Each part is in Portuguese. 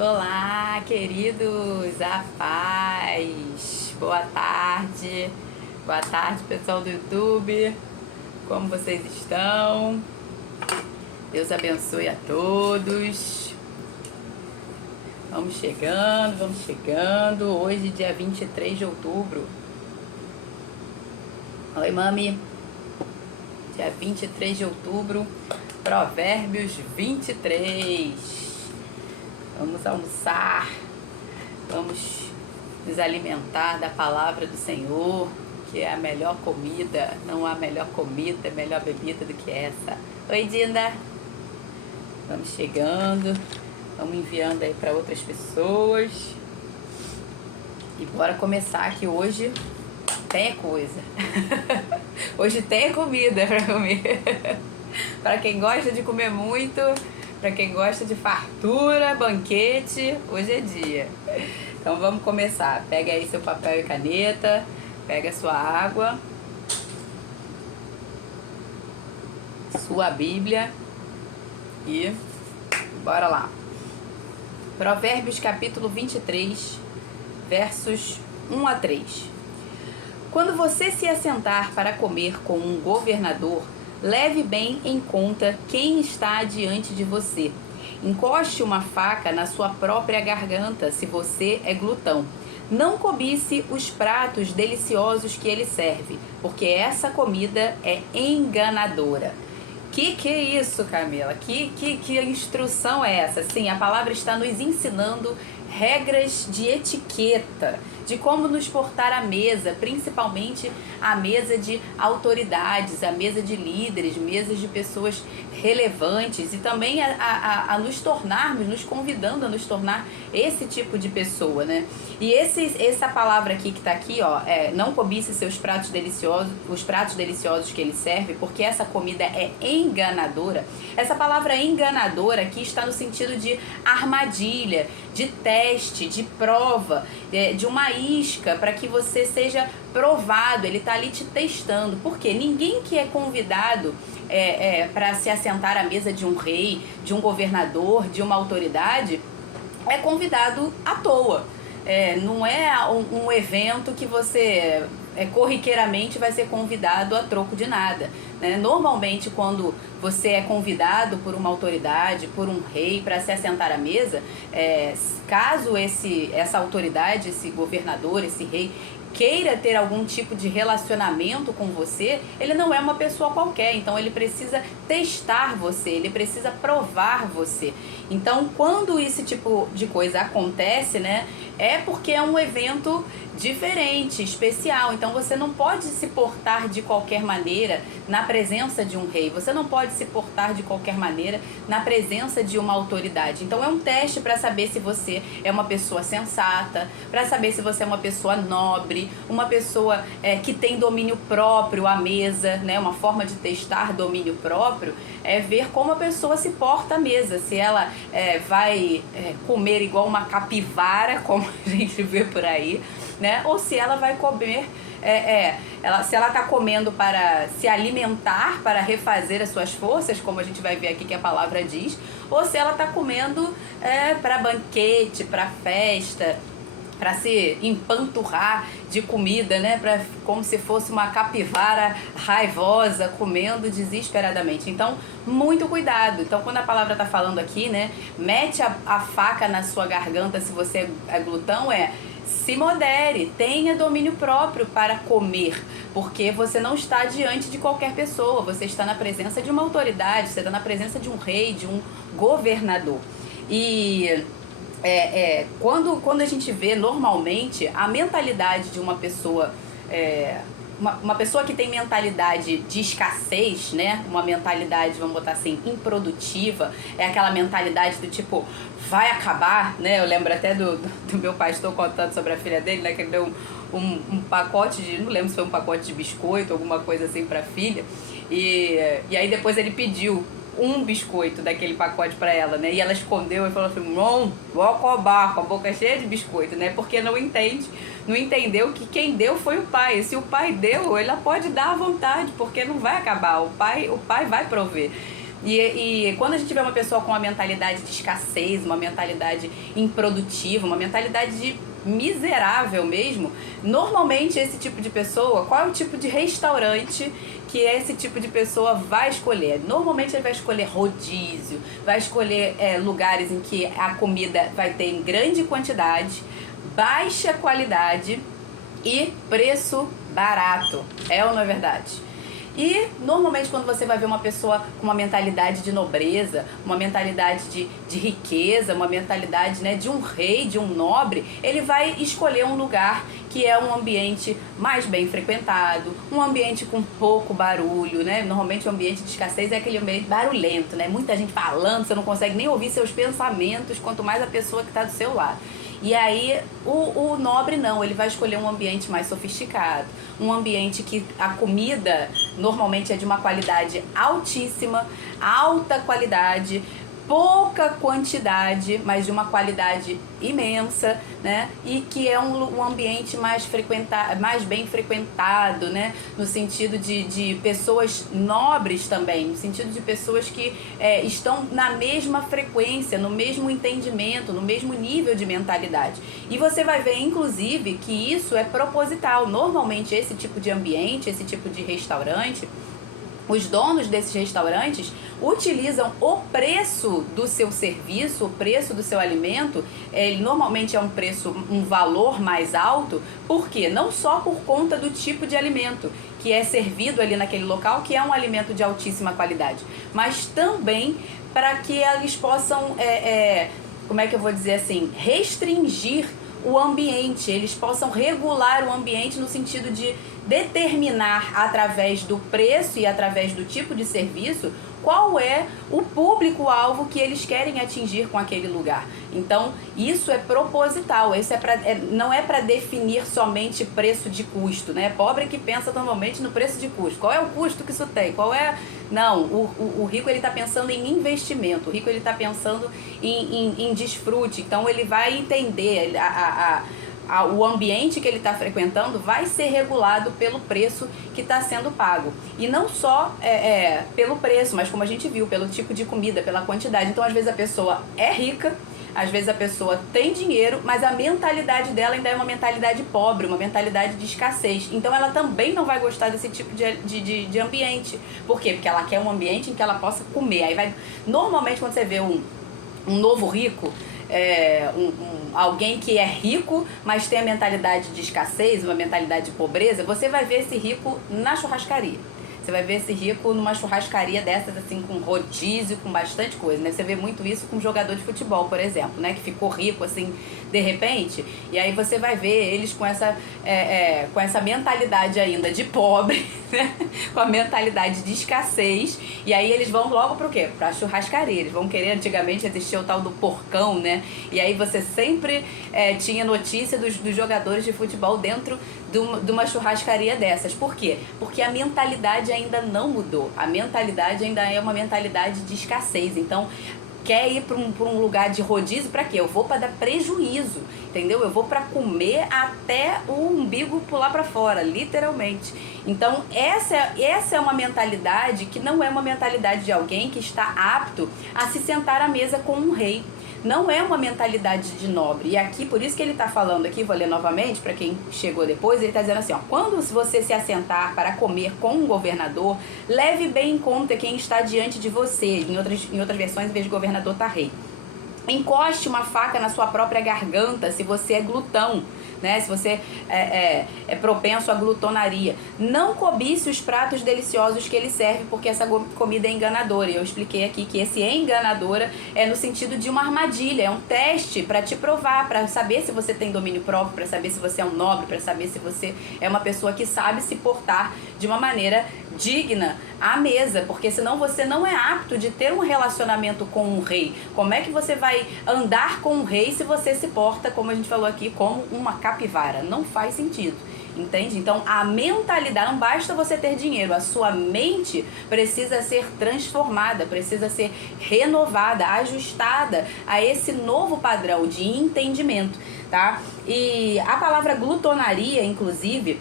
Olá, queridos, a paz. Boa tarde. Boa tarde, pessoal do YouTube. Como vocês estão? Deus abençoe a todos. Vamos chegando. Hoje, dia 23 de outubro. Oi, mami. Dia 23 de outubro, Provérbios 23. Vamos almoçar, vamos nos alimentar da palavra do Senhor, que é a melhor comida. Não há melhor comida, melhor bebida do que essa. Oi, Dinda. Vamos chegando, vamos enviando aí para outras pessoas. E bora começar, que hoje tem coisa. Hoje tem comida para comer. Para quem gosta de comer muito, para quem gosta de fartura, banquete, hoje é dia. Então vamos começar. Pega aí seu papel e caneta, pega sua água, sua Bíblia e bora lá. Provérbios capítulo 23, versos 1 a 3. Quando você se assentar para comer com um governador, leve bem em conta quem está diante de você. Encoste uma faca na sua própria garganta se você é glutão. Não cobice os pratos deliciosos que ele serve, porque essa comida é enganadora. Que é isso, Camila? Que instrução é essa? Sim, a palavra está nos ensinando regras de etiqueta, de como nos portar à mesa, principalmente a mesa de autoridades, a mesa de líderes, mesas de pessoas relevantes, e também a nos tornarmos, nos convidando a nos tornar esse tipo de pessoa, né? E essa palavra aqui que tá aqui, ó, não cobice seus pratos deliciosos, os pratos deliciosos que ele serve, porque essa comida é enganadora. Essa palavra enganadora aqui está no sentido de armadilha, de teste, de prova, de uma isca para que você seja provado. Ele está ali te testando, porque ninguém que é convidado para se assentar à mesa de um rei, de um governador, de uma autoridade, é convidado à toa. Não é um evento que você corriqueiramente vai ser convidado a troco de nada, né? Normalmente, quando você é convidado por uma autoridade, por um rei, para se assentar à mesa, caso essa autoridade, esse governador, esse rei, queira ter algum tipo de relacionamento com você, ele não é uma pessoa qualquer, então ele precisa testar você, ele precisa provar você. Então, quando esse tipo de coisa acontece, né, é porque é um evento diferente, especial. Então você não pode se portar de qualquer maneira na presença de um rei, você não pode se portar de qualquer maneira na presença de uma autoridade. Então é um teste para saber se você é uma pessoa sensata, para saber se você é uma pessoa nobre, uma pessoa que tem domínio próprio à mesa, né? Uma forma de testar domínio próprio é ver como a pessoa se porta à mesa, se ela vai comer igual uma capivara, como a gente vê por aí, né? Ou se ela vai comer, se ela está comendo para se alimentar, para refazer as suas forças, como a gente vai ver aqui que a palavra diz, ou se ela está comendo para banquete, para festa, para se empanturrar de comida, né? Como se fosse uma capivara raivosa, comendo desesperadamente. Então, muito cuidado. Então, quando a palavra está falando aqui, né? Mete a faca na sua garganta se você é glutão, se modere, tenha domínio próprio para comer, porque você não está diante de qualquer pessoa, você está na presença de uma autoridade, você está na presença de um rei, de um governador. E quando a gente vê normalmente a mentalidade de uma pessoa, uma pessoa que tem mentalidade de escassez, né? Uma mentalidade, vamos botar assim, improdutiva, é aquela mentalidade do tipo, vai acabar, né? Eu lembro até do meu pastor contando sobre a filha dele, né? Que ele deu um pacote de, não lembro se foi um pacote de biscoito, alguma coisa assim pra filha, e aí depois ele pediu um biscoito daquele pacote pra ela, né? E ela escondeu e falou assim, não, vou acabar, com a boca cheia de biscoito, né? Porque não entendeu que quem deu foi o pai. E se o pai deu, ela pode dar à vontade, porque não vai acabar. O pai vai prover. E quando a gente vê uma pessoa com uma mentalidade de escassez, uma mentalidade improdutiva, uma mentalidade de miserável mesmo, normalmente esse tipo de pessoa, qual é o tipo de restaurante que esse tipo de pessoa vai escolher? Normalmente ele vai escolher rodízio, vai escolher lugares em que a comida vai ter em grande quantidade, baixa qualidade e preço barato. É ou não é verdade? E normalmente quando você vai ver uma pessoa com uma mentalidade de nobreza, uma mentalidade de riqueza, uma mentalidade, né, de um rei, de um nobre, ele vai escolher um lugar que é um ambiente mais bem frequentado, um ambiente com pouco barulho, né? Normalmente o ambiente de escassez é aquele ambiente barulhento, né? Muita gente falando, você não consegue nem ouvir seus pensamentos, quanto mais a pessoa que está do seu lado. E aí o nobre não, ele vai escolher um ambiente mais sofisticado, um ambiente que a comida normalmente é de uma qualidade altíssima, alta qualidade, pouca quantidade, mas de uma qualidade imensa, né? E que é um ambiente mais frequentado, mais bem frequentado, né? No sentido de pessoas nobres também, no sentido de pessoas que estão na mesma frequência, no mesmo entendimento, no mesmo nível de mentalidade. E você vai ver, inclusive, que isso é proposital. Normalmente esse tipo de ambiente, esse tipo de restaurante, os donos desses restaurantes utilizam o preço do seu serviço, o preço do seu alimento, ele normalmente é um valor mais alto, porque não só por conta do tipo de alimento que é servido ali naquele local, que é um alimento de altíssima qualidade, mas também para que eles possam, como é que eu vou dizer assim, restringir o ambiente, eles possam regular o ambiente no sentido de determinar através do preço e através do tipo de serviço qual é o público-alvo que eles querem atingir com aquele lugar. Então, isso é proposital, isso não é para definir somente preço de custo, né? Pobre que pensa normalmente no preço de custo. Qual é o custo que isso tem? Qual é... Não, o rico ele está pensando em investimento, o rico ele está pensando em desfrute, então ele vai entender o ambiente que ele está frequentando vai ser regulado pelo preço que está sendo pago. E não só pelo preço, mas como a gente viu, pelo tipo de comida, pela quantidade. Então, às vezes a pessoa é rica, às vezes a pessoa tem dinheiro, mas a mentalidade dela ainda é uma mentalidade pobre, uma mentalidade de escassez. Então ela também não vai gostar desse tipo de ambiente. Por quê? Porque ela quer um ambiente em que ela possa comer. Aí vai... Normalmente quando você vê um novo rico, alguém que é rico, mas tem a mentalidade de escassez, uma mentalidade de pobreza, você vai ver esse rico na churrascaria. Você vai ver esse rico numa churrascaria dessas, assim, com rodízio, com bastante coisa, né? Você vê muito isso com um jogador de futebol, por exemplo, né? Que ficou rico, assim, de repente. E aí você vai ver eles com essa mentalidade ainda de pobre, né? Com a mentalidade de escassez. E aí eles vão logo pro quê? Pra churrascaria. Eles vão querer, antigamente existia o tal do porcão, né? E aí você sempre tinha notícia dos jogadores de futebol dentro de uma churrascaria dessas. Por quê? Porque a mentalidade ainda não mudou. A mentalidade ainda é uma mentalidade de escassez. Então, quer ir para um lugar de rodízio para quê? Eu vou para dar prejuízo, entendeu? Eu vou para comer até o umbigo pular para fora, literalmente. Então, essa é uma mentalidade que não é uma mentalidade de alguém que está apto a se sentar à mesa com um rei. Não é uma mentalidade de nobre. E aqui, por isso que ele está falando aqui, vou ler novamente, para quem chegou depois, ele está dizendo assim, ó, quando você se assentar para comer com um governador, leve bem em conta quem está diante de você. Em outras versões, em vez de governador, tá rei. Encoste uma faca na sua própria garganta se você é glutão, né? Se você é propenso à glutonaria. Não cobice os pratos deliciosos que ele serve, porque essa comida é enganadora. E eu expliquei aqui que esse enganadora é no sentido de uma armadilha, é um teste para te provar, para saber se você tem domínio próprio, para saber se você é um nobre, para saber se você é uma pessoa que sabe se portar de uma maneira digna à mesa, porque senão você não é apto de ter um relacionamento com um rei. Como é que você vai andar com um rei se você se porta, como a gente falou aqui, como uma capivara? Não faz sentido, entende? Então a mentalidade, não basta você ter dinheiro, a sua mente precisa ser transformada, precisa ser renovada, ajustada a esse novo padrão de entendimento, tá? E a palavra glutonaria, inclusive,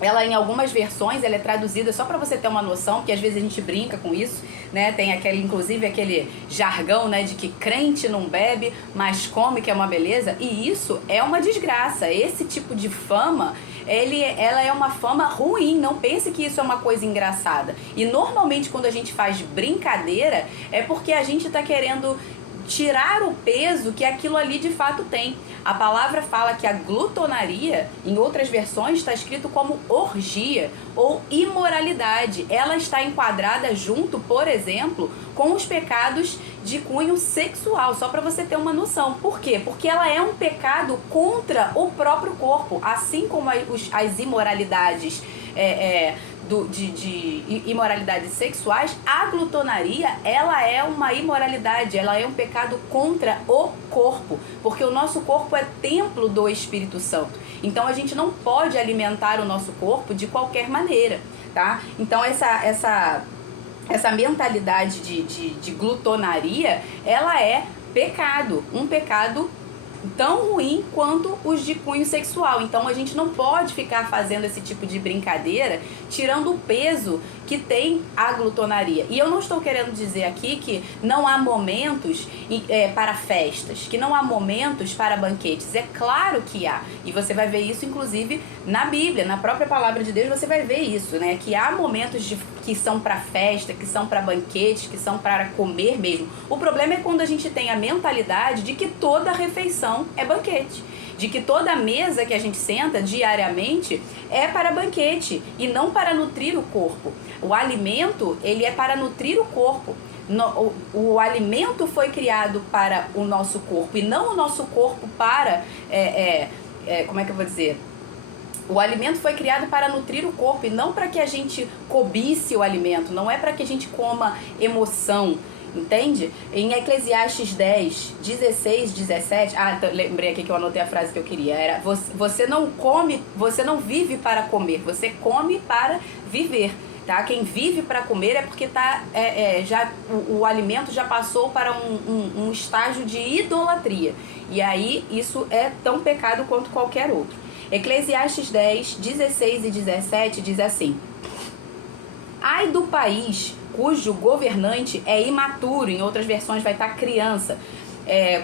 ela em algumas versões ela é traduzida, só para você ter uma noção, porque às vezes a gente brinca com isso, né? Tem inclusive aquele jargão, né, de que crente não bebe, mas come, que é uma beleza. E isso é uma desgraça. Esse tipo de fama, ela é uma fama ruim. Não pense que isso é uma coisa engraçada. E normalmente quando a gente faz brincadeira, é porque a gente tá querendo tirar o peso que aquilo ali de fato tem. A palavra fala que a glutonaria, em outras versões, está escrito como orgia ou imoralidade. Ela está enquadrada junto, por exemplo, com os pecados de cunho sexual, só para você ter uma noção. Por quê? Porque ela é um pecado contra o próprio corpo, assim como as imoralidades de imoralidades sexuais. A glutonaria, ela é uma imoralidade, ela é um pecado contra o corpo, porque o nosso corpo é templo do Espírito Santo. Então a gente não pode alimentar o nosso corpo de qualquer maneira, tá? Então essa mentalidade de glutonaria, ela é pecado, um pecado tão ruim quanto os de cunho sexual. Então a gente não pode ficar fazendo esse tipo de brincadeira, tirando o peso que tem a glutonaria. E eu não estou querendo dizer aqui que não há momentos para festas, que não há momentos para banquetes. É claro que há. E você vai ver isso, inclusive, na Bíblia, na própria palavra de Deus, você vai ver isso, né? Que há momentos que são para festa, que são para banquetes, que são para comer mesmo. O problema é quando a gente tem a mentalidade de que toda refeição é banquete, de que toda mesa que a gente senta diariamente é para banquete e não para nutrir o corpo. O alimento, ele é para nutrir o corpo. O alimento foi criado para o nosso corpo e não o nosso corpo para, como é que eu vou dizer? O alimento foi criado para nutrir o corpo e não para que a gente cobice o alimento, não é para que a gente coma emoção, entende? Em Eclesiastes 10, 16, 17... lembrei aqui que eu anotei a frase que eu queria. Era, você não vive para comer, você come para viver. Tá? Quem vive para comer é porque o alimento já passou para um estágio de idolatria. E aí isso é tão pecado quanto qualquer outro. Eclesiastes 10, 16 e 17 diz assim: ai do país cujo governante é imaturo, em outras versões vai estar criança,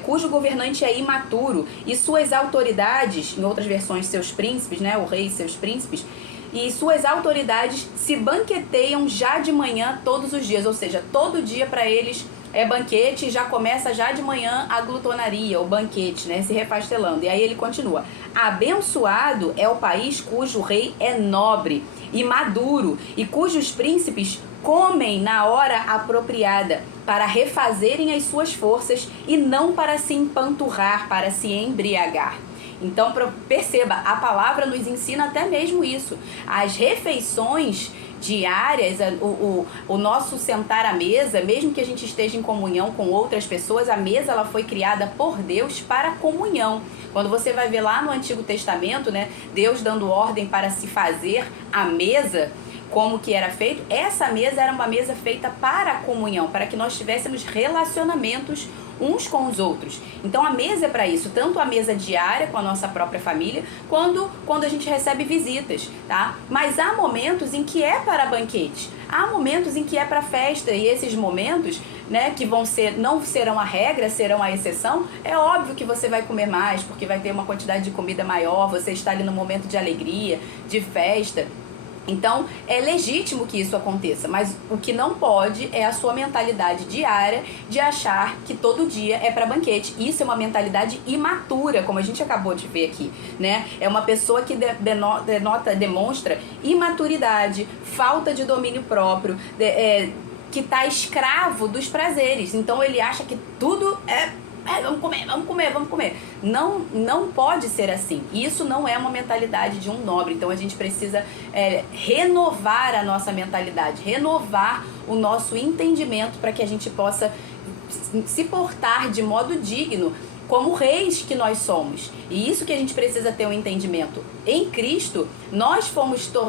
cujo governante é imaturo, e suas autoridades, em outras versões seus príncipes, né, o rei e seus príncipes, e suas autoridades se banqueteiam já de manhã todos os dias, ou seja, todo dia para eles é banquete, já começa já de manhã a glutonaria, o banquete, né, se refastelando. E aí ele continua: abençoado é o país cujo rei é nobre e maduro, e cujos príncipes comem na hora apropriada, para refazerem as suas forças e não para se empanturrar, para se embriagar. Então perceba, a palavra nos ensina até mesmo isso. As refeições diárias, o nosso sentar à mesa, mesmo que a gente esteja em comunhão com outras pessoas, a mesa ela foi criada por Deus para comunhão. Quando você vai ver lá no Antigo Testamento, né, Deus dando ordem para se fazer a mesa, como que era feito, essa mesa era uma mesa feita para a comunhão, para que nós tivéssemos relacionamentos uns com os outros. Então a mesa é para isso, tanto a mesa diária com a nossa própria família, quando a gente recebe visitas, tá? Mas há momentos em que é para banquete, há momentos em que é para festa, e esses momentos, né, que não serão a regra, serão a exceção. É óbvio que você vai comer mais, porque vai ter uma quantidade de comida maior, você está ali no momento de alegria, de festa. Então, é legítimo que isso aconteça, mas o que não pode é a sua mentalidade diária de achar que todo dia é para banquete. Isso é uma mentalidade imatura, como a gente acabou de ver aqui, né? É uma pessoa que demonstra imaturidade, falta de domínio próprio, que está escravo dos prazeres. Então, ele acha que tudo vamos comer. Não pode ser assim. Isso não é uma mentalidade de um nobre. Então a gente precisa renovar a nossa mentalidade, renovar o nosso entendimento para que a gente possa se portar de modo digno como reis que nós somos. E isso que a gente precisa ter um entendimento. Em Cristo, nós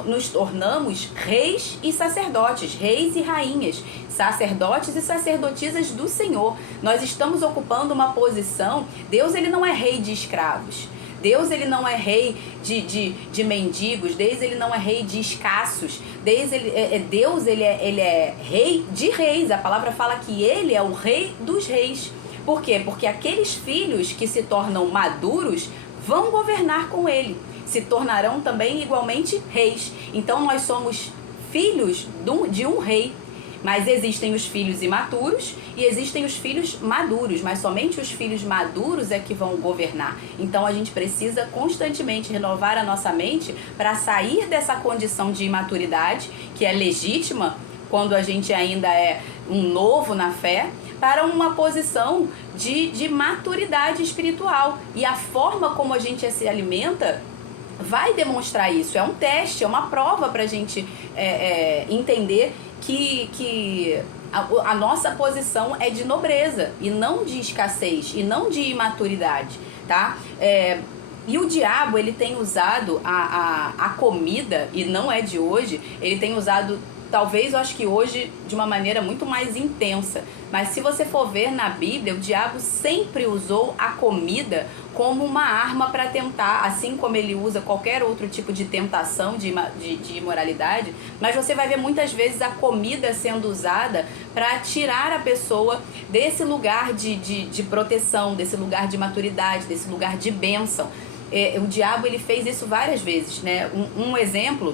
nos tornamos reis e sacerdotes, reis e rainhas, sacerdotes e sacerdotisas do Senhor. Nós estamos ocupando uma posição. Deus, ele não é rei de escravos. Deus, ele não é rei de mendigos. Deus, ele não é rei de escassos. Deus, ele é rei de reis. A palavra fala que ele é o rei dos reis. Por quê? Porque aqueles filhos que se tornam maduros vão governar com ele. Se tornarão também igualmente reis. Então nós somos filhos de um rei. Mas existem os filhos imaturos e existem os filhos maduros, mas somente os filhos maduros é que vão governar. Então a gente precisa constantemente renovar a nossa mente para sair dessa condição de imaturidade, que é legítima quando a gente ainda é um novo na fé, para uma posição de maturidade espiritual. E a forma como a gente se alimenta vai demonstrar isso. É um teste, é uma prova para a gente entender que a nossa posição é de nobreza e não de escassez e não de imaturidade, tá? E o diabo, ele tem usado a comida, e não é de hoje, ele tem usado, talvez eu acho que hoje, de uma maneira muito mais intensa. Mas se você for ver na Bíblia, o diabo sempre usou a comida como uma arma para tentar, assim como ele usa qualquer outro tipo de tentação de imoralidade, mas você vai ver muitas vezes a comida sendo usada para tirar a pessoa desse lugar de proteção, desse lugar de maturidade, desse lugar de bênção. O diabo, ele fez isso várias vezes, né? Um exemplo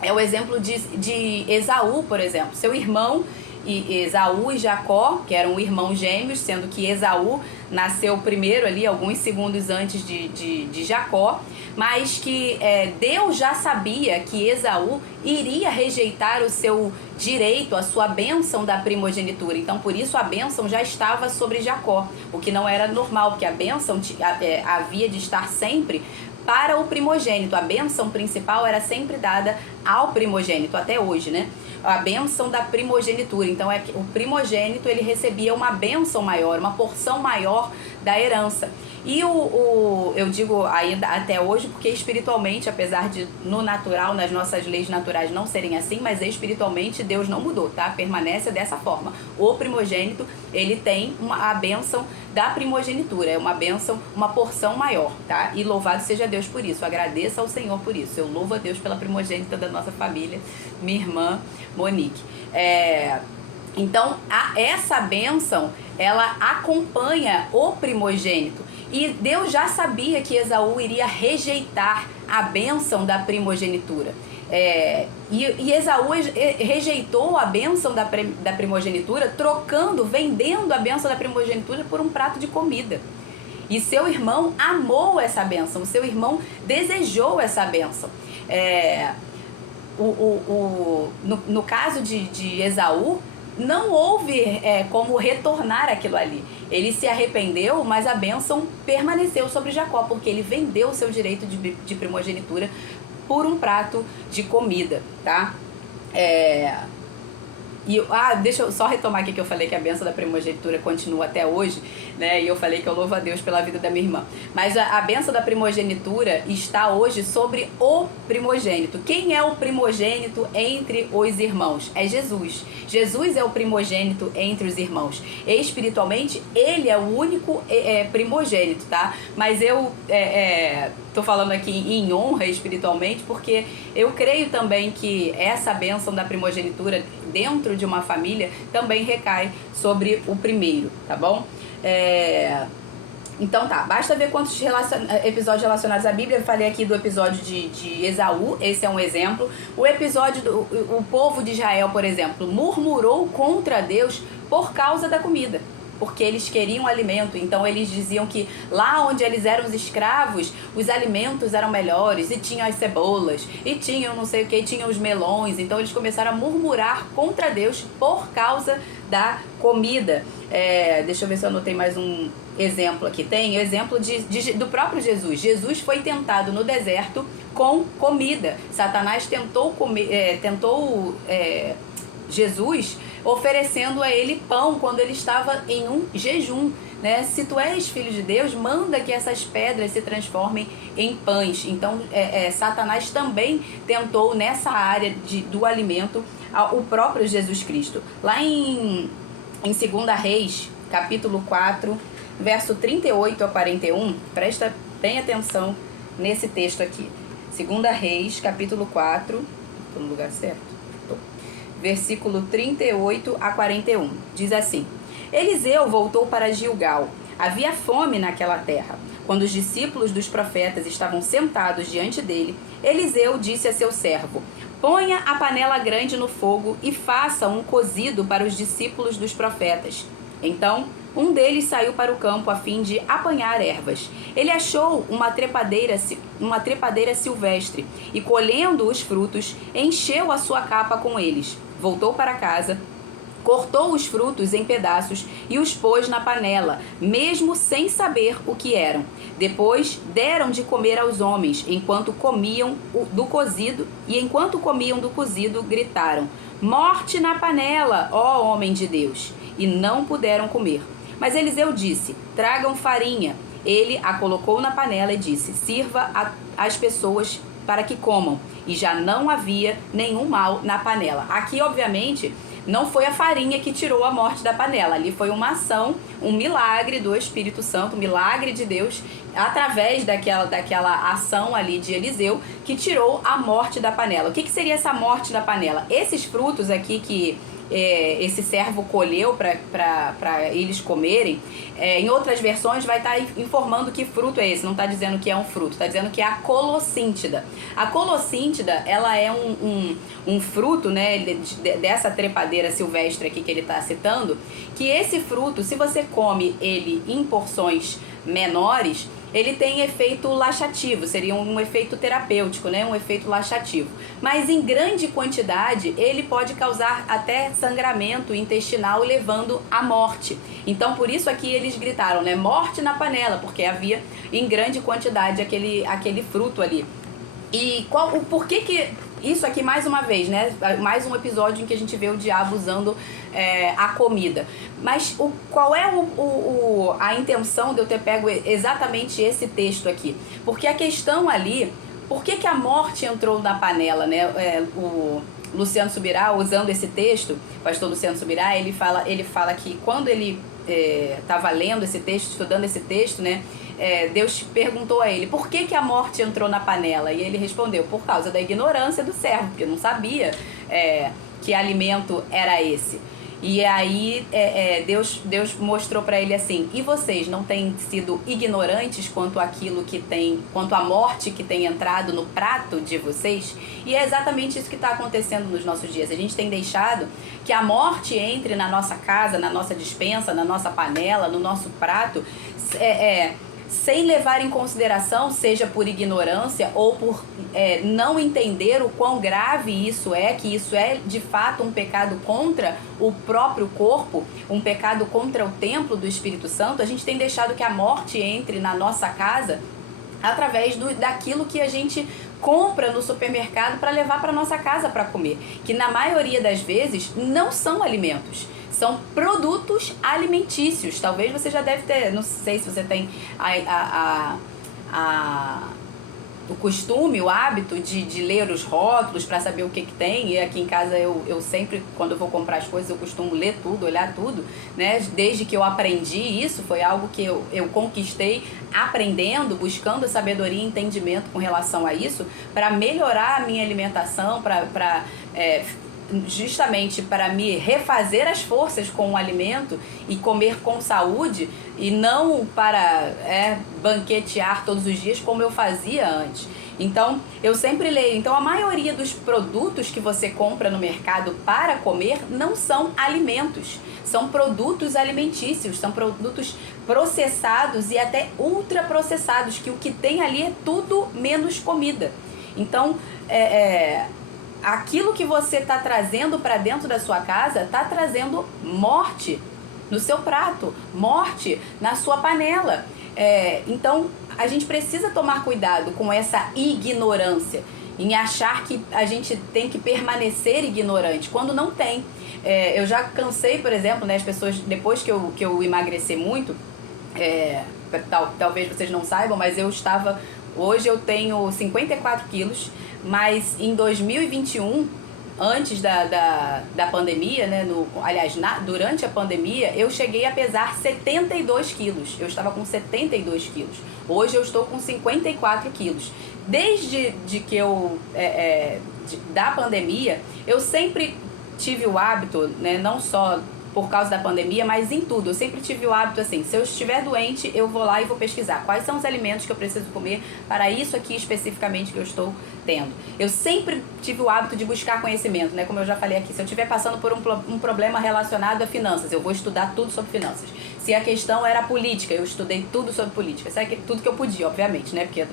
é o exemplo de Esaú, por exemplo. Seu irmão, Esaú e Jacó, que eram irmãos gêmeos, sendo que Esaú nasceu primeiro ali, alguns segundos antes de Jacó, mas que Deus já sabia que Esaú iria rejeitar o seu direito, a sua bênção da primogenitura. Então, por isso, a bênção já estava sobre Jacó, o que não era normal, porque a bênção havia de estar sempre para o primogênito. A bênção principal era sempre dada ao primogênito, até hoje, né? A bênção da primogenitura. Então, o primogênito, ele recebia uma bênção maior, uma porção maior da herança. E eu digo ainda até hoje, porque espiritualmente, apesar de no natural, nas nossas leis naturais não serem assim, mas espiritualmente Deus não mudou, tá? Permanece dessa forma. O primogênito, ele tem a bênção da primogenitura, é uma bênção, uma porção maior, tá? E louvado seja Deus por isso, agradeça ao Senhor por isso. Eu louvo a Deus pela primogênita da nossa família, minha irmã Monique. Então, essa bênção, ela acompanha o primogênito. E Deus já sabia que Esaú iria rejeitar a bênção da primogenitura. E Esaú rejeitou a bênção da primogenitura, vendendo a bênção da primogenitura por um prato de comida. E seu irmão amou essa bênção, seu irmão desejou essa bênção. No caso de Esaú, não houve como retornar aquilo ali. Ele se arrependeu, mas a bênção permaneceu sobre Jacó, porque ele vendeu o seu direito de primogenitura por um prato de comida, tá? Deixa eu só retomar aqui que eu falei que a bênção da primogenitura continua até hoje, né? E eu falei que eu louvo a Deus pela vida da minha irmã. Mas a bênção da primogenitura está hoje sobre o primogênito. Quem é o primogênito entre os irmãos? É Jesus. Jesus é o primogênito entre os irmãos. Espiritualmente, ele é o único primogênito, tá? Mas eu tô falando aqui em honra espiritualmente, porque eu creio também que essa bênção da primogenitura dentro de uma família também recai sobre o primeiro, tá bom? Então tá, basta ver quantos episódios relacionados à Bíblia. Eu falei aqui do episódio de Esaú, esse é um exemplo. O episódio o povo de Israel, por exemplo, murmurou contra Deus por causa da comida, porque eles queriam alimento. Então eles diziam que lá onde eles eram os escravos, os alimentos eram melhores, e tinham as cebolas, e tinham não sei o que, tinham os melões. Então eles começaram a murmurar contra Deus por causa da comida. Deixa eu ver se eu anotei mais um exemplo aqui. Tem o exemplo do próprio Jesus. Jesus foi tentado no deserto com comida. Satanás tentou Jesus oferecendo a ele pão quando ele estava em um jejum, né? Se tu és filho de Deus, manda que essas pedras se transformem em pães. Então Satanás também tentou nessa área do alimento o próprio Jesus Cristo. Lá em 2 Reis, capítulo 4, verso 38 a 41, presta Tenha atenção nesse texto aqui. 2 Reis, capítulo 4. Estou no lugar certo? Tô. Versículo 38 a 41. Diz assim: Eliseu voltou para Gilgal. Havia fome naquela terra. Quando os discípulos dos profetas estavam sentados diante dele, Eliseu disse a seu servo: Ponha a panela grande no fogo e faça um cozido para os discípulos dos profetas. Então, um deles saiu para o campo a fim de apanhar ervas. Ele achou uma trepadeira silvestre e, colhendo os frutos, encheu a sua capa com eles. Voltou para casa, cortou os frutos em pedaços e os pôs na panela, mesmo sem saber o que eram. Depois deram de comer aos homens, enquanto comiam do cozido, gritaram: Morte na panela, ó homem de Deus! E não puderam comer. Mas Eliseu disse: Tragam farinha. Ele a colocou na panela e disse: Sirva às pessoas para que comam. E já não havia nenhum mal na panela. Aqui, obviamente, não foi a farinha que tirou a morte da panela. Ali foi uma ação, um milagre do Espírito Santo, um milagre de Deus, através daquela ação ali de Eliseu, que tirou a morte da panela. O que seria essa morte da panela? Esses frutos aqui que esse servo colheu para eles comerem, em outras versões vai estar informando que fruto é esse, não está dizendo que é um fruto, está dizendo que é a colossíntida. A colossíntida, ela é um fruto, né, dessa trepadeira silvestre aqui que ele está citando, que esse fruto, se você come ele em porções menores, ele tem efeito laxativo, seria um efeito terapêutico, né? Um efeito laxativo. Mas em grande quantidade, ele pode causar até sangramento intestinal, levando à morte. Então, por isso aqui eles gritaram, né? Morte na panela, porque havia em grande quantidade aquele fruto ali. E o porquê que... Isso aqui, mais uma vez, né? Mais um episódio em que a gente vê o diabo usando a comida. Mas qual é a intenção de eu ter pego exatamente esse texto aqui? Porque a questão ali, por que a morte entrou na panela, né? O Luciano Subirá, usando esse texto, o pastor Luciano Subirá, ele fala que quando ele estava lendo esse texto, estudando esse texto, né? Deus perguntou a ele, por que a morte entrou na panela? E ele respondeu, por causa da ignorância do servo, porque não sabia que alimento era esse. E aí Deus mostrou para ele assim, e vocês não têm sido ignorantes quanto à morte que tem entrado no prato de vocês? E é exatamente isso que está acontecendo nos nossos dias. A gente tem deixado que a morte entre na nossa casa, na nossa despensa, na nossa panela, no nosso prato, sem levar em consideração, seja por ignorância ou por não entender o quão grave isso é, que isso é de fato um pecado contra o próprio corpo, um pecado contra o templo do Espírito Santo. A gente tem deixado que a morte entre na nossa casa através daquilo que a gente compra no supermercado para levar para nossa casa para comer, que na maioria das vezes não são alimentos. São produtos alimentícios. Talvez você já deve ter, não sei se você tem o costume, o hábito de ler os rótulos para saber o que tem. E aqui em casa eu sempre, quando eu vou comprar as coisas, eu costumo ler tudo, olhar tudo, né? Desde que eu aprendi isso, foi algo que eu conquistei aprendendo, buscando sabedoria e entendimento com relação a isso, para melhorar a minha alimentação, justamente para me refazer as forças com o alimento e comer com saúde, e não para banquetear todos os dias como eu fazia antes. Então, eu sempre leio. Então, a maioria dos produtos que você compra no mercado para comer não são alimentos, são produtos alimentícios, são produtos processados e até ultraprocessados, que o que tem ali é tudo menos comida. Então, aquilo que você está trazendo para dentro da sua casa está trazendo morte no seu prato, morte na sua panela. Então, a gente precisa tomar cuidado com essa ignorância, em achar que a gente tem que permanecer ignorante, quando não tem. Eu já cansei, por exemplo, né, as pessoas, depois que eu emagreci muito, talvez vocês não saibam, mas hoje eu tenho 54 quilos, mas em 2021 antes da pandemia, né? Durante a pandemia, eu cheguei a pesar 72 quilos. Eu estava com 72 quilos. Hoje eu estou com 54 quilos. Desde que da pandemia, eu sempre tive o hábito, né? Não só por causa da pandemia, mas em tudo. Eu sempre tive o hábito assim, se eu estiver doente, eu vou lá e vou pesquisar quais são os alimentos que eu preciso comer para isso aqui especificamente que eu estou tendo. Eu sempre tive o hábito de buscar conhecimento, né? Como eu já falei aqui, se eu estiver passando por um problema relacionado a finanças, eu vou estudar tudo sobre finanças. Se a questão era política, eu estudei tudo sobre política. Tudo que eu podia, obviamente, né? Porque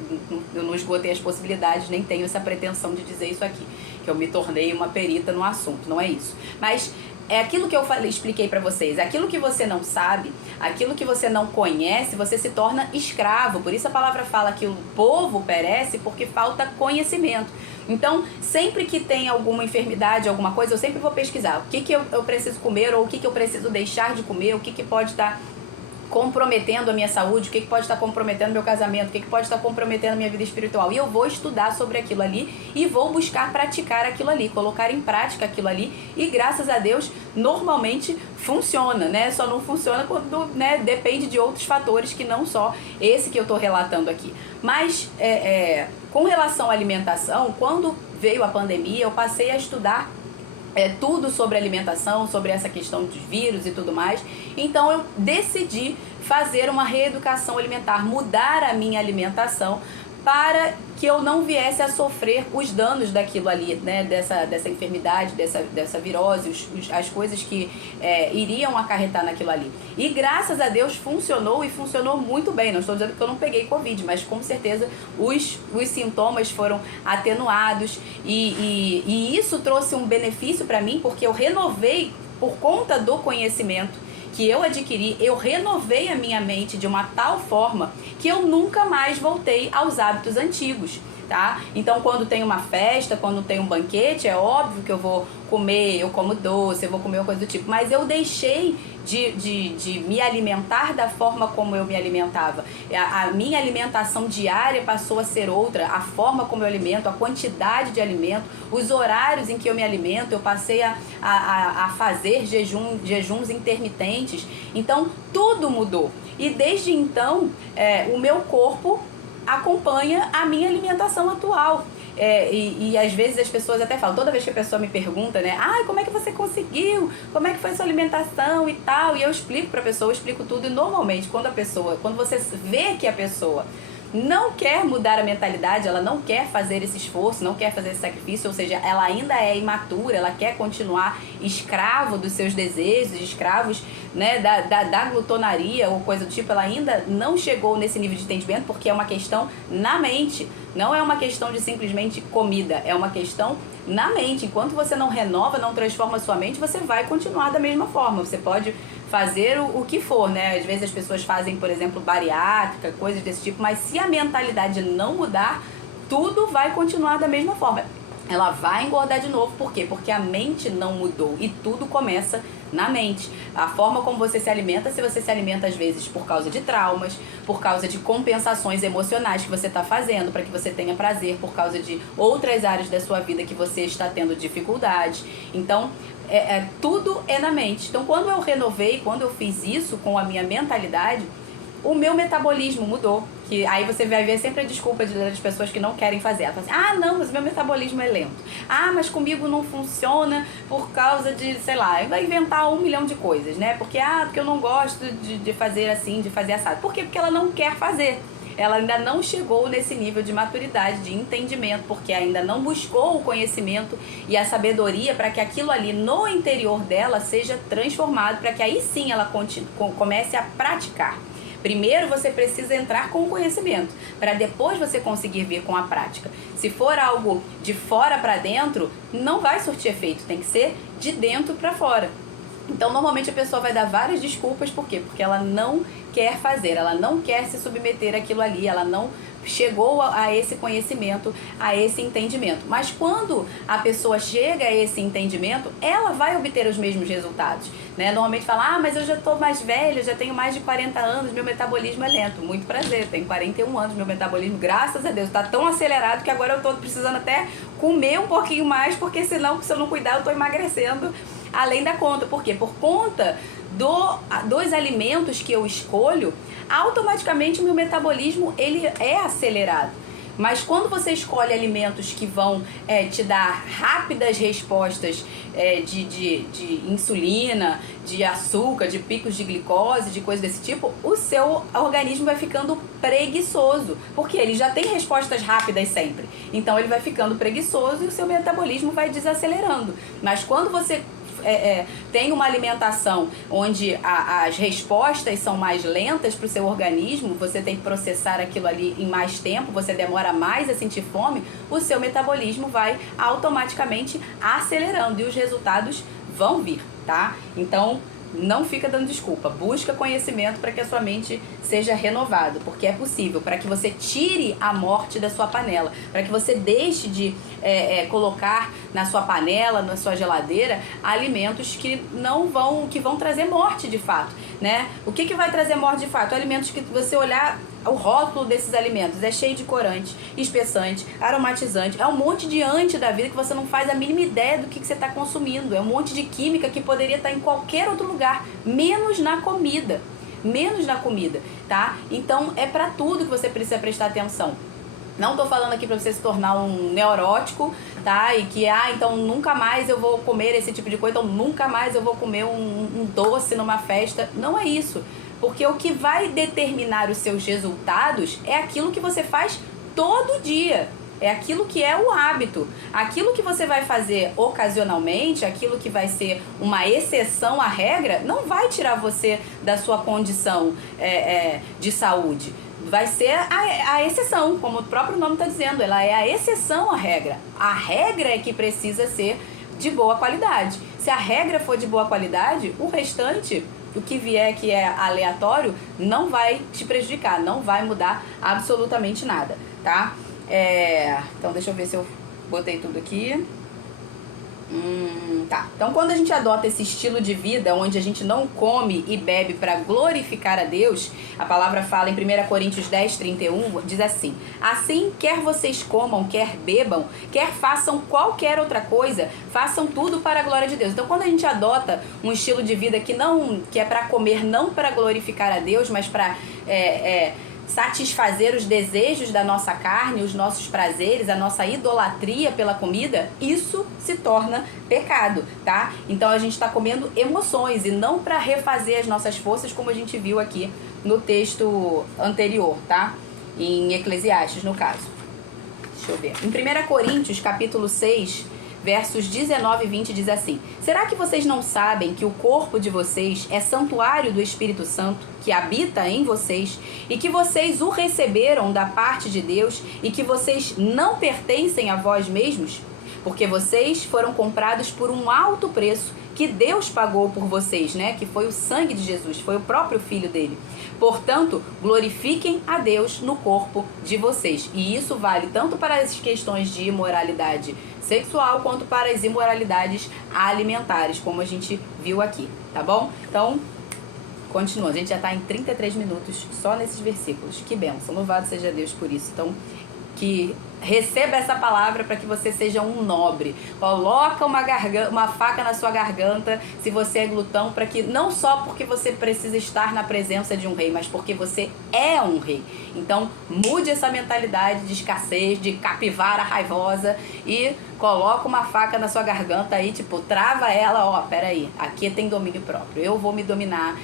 eu não esgotei as possibilidades, nem tenho essa pretensão de dizer isso aqui, que eu me tornei uma perita no assunto, não é isso. Mas é aquilo que eu expliquei pra vocês, aquilo que você não sabe, aquilo que você não conhece, você se torna escravo. Por isso a palavra fala que o povo perece porque falta conhecimento. Então, sempre que tem alguma enfermidade, alguma coisa, eu sempre vou pesquisar o que eu preciso comer ou o que eu preciso deixar de comer, o que pode estar comprometendo a minha saúde, o que pode estar comprometendo meu casamento, o que pode estar comprometendo a minha vida espiritual. E eu vou estudar sobre aquilo ali e vou buscar praticar aquilo ali, colocar em prática aquilo ali. E graças a Deus, normalmente funciona, né? Só não funciona quando, né, depende de outros fatores que não só esse que eu estou relatando aqui. Mas, com relação à alimentação, quando veio a pandemia, eu passei a estudar tudo sobre alimentação, sobre essa questão dos vírus e tudo mais. Então eu decidi fazer uma reeducação alimentar, mudar a minha alimentação para que eu não viesse a sofrer os danos daquilo ali, né? Dessa enfermidade, dessa virose, as coisas que iriam acarretar naquilo ali. E graças a Deus funcionou e funcionou muito bem. Não estou dizendo que eu não peguei Covid, mas com certeza os sintomas foram atenuados e isso trouxe um benefício para mim, porque eu renovei por conta do conhecimento que eu adquiri, eu renovei a minha mente de uma tal forma que eu nunca mais voltei aos hábitos antigos, tá? Então, quando tem uma festa, quando tem um banquete, é óbvio que eu vou comer, eu como doce, eu vou comer uma coisa do tipo, mas eu deixei de me alimentar da forma como eu me alimentava. A minha alimentação diária passou a ser outra, a forma como eu alimento, a quantidade de alimento, os horários em que eu me alimento, eu passei a fazer jejuns intermitentes. Então, tudo mudou. E desde então, o meu corpo acompanha a minha alimentação atual. E às vezes as pessoas até falam, toda vez que a pessoa me pergunta, né, como é que você conseguiu? Como é que foi a sua alimentação e tal? E eu explico pra pessoa, eu explico tudo. E normalmente, quando você vê que a pessoa não quer mudar a mentalidade, ela não quer fazer esse esforço, não quer fazer esse sacrifício, ou seja, ela ainda é imatura, ela quer continuar escravo dos seus desejos, escravos, né, da glutonaria ou coisa do tipo, ela ainda não chegou nesse nível de entendimento, porque é uma questão na mente, não é uma questão de simplesmente comida, é uma questão na mente. Enquanto você não renova, não transforma a sua mente, você vai continuar da mesma forma. Você pode fazer o que for, né? Às vezes as pessoas fazem, por exemplo, bariátrica, coisas desse tipo, mas se a mentalidade não mudar, tudo vai continuar da mesma forma. Ela vai engordar de novo, por quê? Porque a mente não mudou e tudo começa na mente. A forma como você se alimenta, se você se alimenta às vezes por causa de traumas, por causa de compensações emocionais que você está fazendo para que você tenha prazer, por causa de outras áreas da sua vida que você está tendo dificuldade. Então, tudo é na mente. Então, quando eu renovei, quando eu fiz isso com a minha mentalidade, o meu metabolismo mudou. Que aí você vai ver sempre a desculpa das pessoas que não querem fazer. Ela fala assim, não, mas meu metabolismo é lento. Mas comigo não funciona por causa de, sei lá, vai inventar 1 milhão de coisas, né? Porque eu não gosto de fazer assim, de fazer assado. Por quê? Porque ela não quer fazer. Ela ainda não chegou nesse nível de maturidade, de entendimento, porque ainda não buscou o conhecimento e a sabedoria para que aquilo ali no interior dela seja transformado, para que aí sim ela comece a praticar. Primeiro você precisa entrar com o conhecimento, para depois você conseguir vir com a prática. Se for algo de fora para dentro, não vai surtir efeito, tem que ser de dentro para fora. Então, normalmente a pessoa vai dar várias desculpas, por quê? Porque ela não quer fazer, ela não quer se submeter àquilo ali, ela não chegou a esse conhecimento, a esse entendimento. Mas quando a pessoa chega a esse entendimento, ela vai obter os mesmos resultados, né? Normalmente fala, mas eu já estou mais velha, já tenho mais de 40 anos, meu metabolismo é lento. Muito prazer, tenho 41 anos, meu metabolismo, graças a Deus, está tão acelerado que agora eu estou precisando até comer um pouquinho mais, porque senão, se eu não cuidar, eu estou emagrecendo além da conta. Por quê? Por conta dos alimentos que eu escolho, automaticamente o meu metabolismo ele é acelerado. Mas quando você escolhe alimentos que vão te dar rápidas respostas de insulina, de açúcar, de picos de glicose, de coisas desse tipo, o seu organismo vai ficando preguiçoso, porque ele já tem respostas rápidas sempre. Então ele vai ficando preguiçoso e o seu metabolismo vai desacelerando. Mas quando você tem uma alimentação onde as respostas são mais lentas para o seu organismo, você tem que processar aquilo ali em mais tempo, você demora mais a sentir fome, o seu metabolismo vai automaticamente acelerando e os resultados vão vir, tá? Então, não fica dando desculpa, busca conhecimento para que a sua mente seja renovada, porque é possível, para que você tire a morte da sua panela, para que você deixe de colocar na sua panela, na sua geladeira, alimentos que vão trazer morte de fato, né? O que vai trazer morte de fato? Alimentos que você olhar o rótulo desses alimentos é cheio de corante, espessante, aromatizante, é um monte de anti da vida que você não faz a mínima ideia do que você está consumindo, é um monte de química que poderia estar em qualquer outro lugar, menos na comida, tá? Então é para tudo que você precisa prestar atenção. Não tô falando aqui para você se tornar um neurótico, tá? E que, então nunca mais eu vou comer esse tipo de coisa, então nunca mais eu vou comer um doce numa festa. Não é isso. Porque o que vai determinar os seus resultados é aquilo que você faz todo dia. É aquilo que é o hábito. Aquilo que você vai fazer ocasionalmente, aquilo que vai ser uma exceção à regra, não vai tirar você da sua condição de saúde. Vai ser a exceção, como o próprio nome está dizendo. Ela é a exceção à regra. A regra é que precisa ser de boa qualidade. Se a regra for de boa qualidade, o restante, o que vier que é aleatório, não vai te prejudicar, não vai mudar absolutamente nada, tá? Então deixa eu ver se eu botei tudo aqui. Tá. Então quando a gente adota esse estilo de vida onde a gente não come e bebe para glorificar a Deus, a palavra fala em 1 Coríntios 10:31, diz assim: assim, quer vocês comam, quer bebam, quer façam qualquer outra coisa, façam tudo para a glória de Deus. Então quando a gente adota um estilo de vida que é para comer não para glorificar a Deus, mas para satisfazer os desejos da nossa carne, os nossos prazeres, a nossa idolatria pela comida, isso se torna pecado, tá? Então a gente está comendo emoções e não para refazer as nossas forças, como a gente viu aqui no texto anterior, tá? Em Eclesiastes, no caso. Deixa eu ver. Em 1 Coríntios, capítulo 6, versos 19 e 20 diz assim: será que vocês não sabem que o corpo de vocês é santuário do Espírito Santo, que habita em vocês, e que vocês o receberam da parte de Deus, e que vocês não pertencem a vós mesmos? Porque vocês foram comprados por um alto preço que Deus pagou por vocês, né? Que foi o sangue de Jesus, foi o próprio Filho dele. Portanto, glorifiquem a Deus no corpo de vocês. E isso vale tanto para as questões de imoralidade sexual quanto para as imoralidades alimentares, como a gente viu aqui, tá bom? Então, continua. A gente já está em 33 minutos só nesses versículos. Que bênção. Louvado seja Deus por isso. Então, que receba essa palavra para que você seja um nobre. Coloca uma faca na sua garganta se você é glutão, para que não só porque você precisa estar na presença de um rei, mas porque você é um rei. Então mude essa mentalidade de escassez, de capivara raivosa, e coloca uma faca na sua garganta aí, tipo, trava ela, peraí, aqui tem domínio próprio, eu vou me dominar,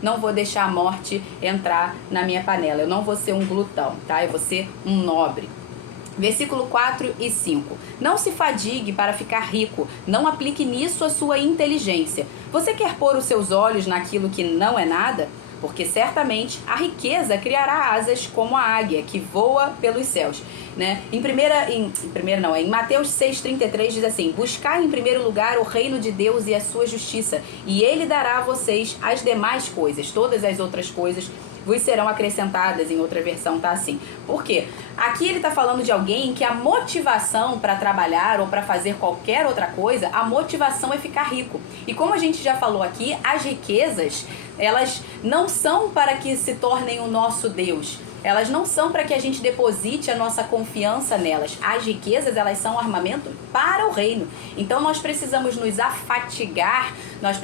não vou deixar a morte entrar na minha panela, eu não vou ser um glutão, tá? Eu vou ser um nobre. Versículo 4 e 5. Não se fadigue para ficar rico, não aplique nisso a sua inteligência. Você quer pôr os seus olhos naquilo que não é nada? Porque certamente a riqueza criará asas como a águia que voa pelos céus. né? Em Mateus 6,33 diz assim: buscai em primeiro lugar o reino de Deus e a sua justiça, e ele dará a vocês as demais coisas, todas as outras coisas vos serão acrescentadas. Em outra versão tá assim. Por quê? Aqui ele tá falando de alguém que a motivação para trabalhar ou para fazer qualquer outra coisa, a motivação é ficar rico. E como a gente já falou aqui, as riquezas, elas não são para que se tornem o nosso Deus. Elas não são para que a gente deposite a nossa confiança nelas. As riquezas, elas são armamento para o reino. Então nós precisamos nos afadigar, nós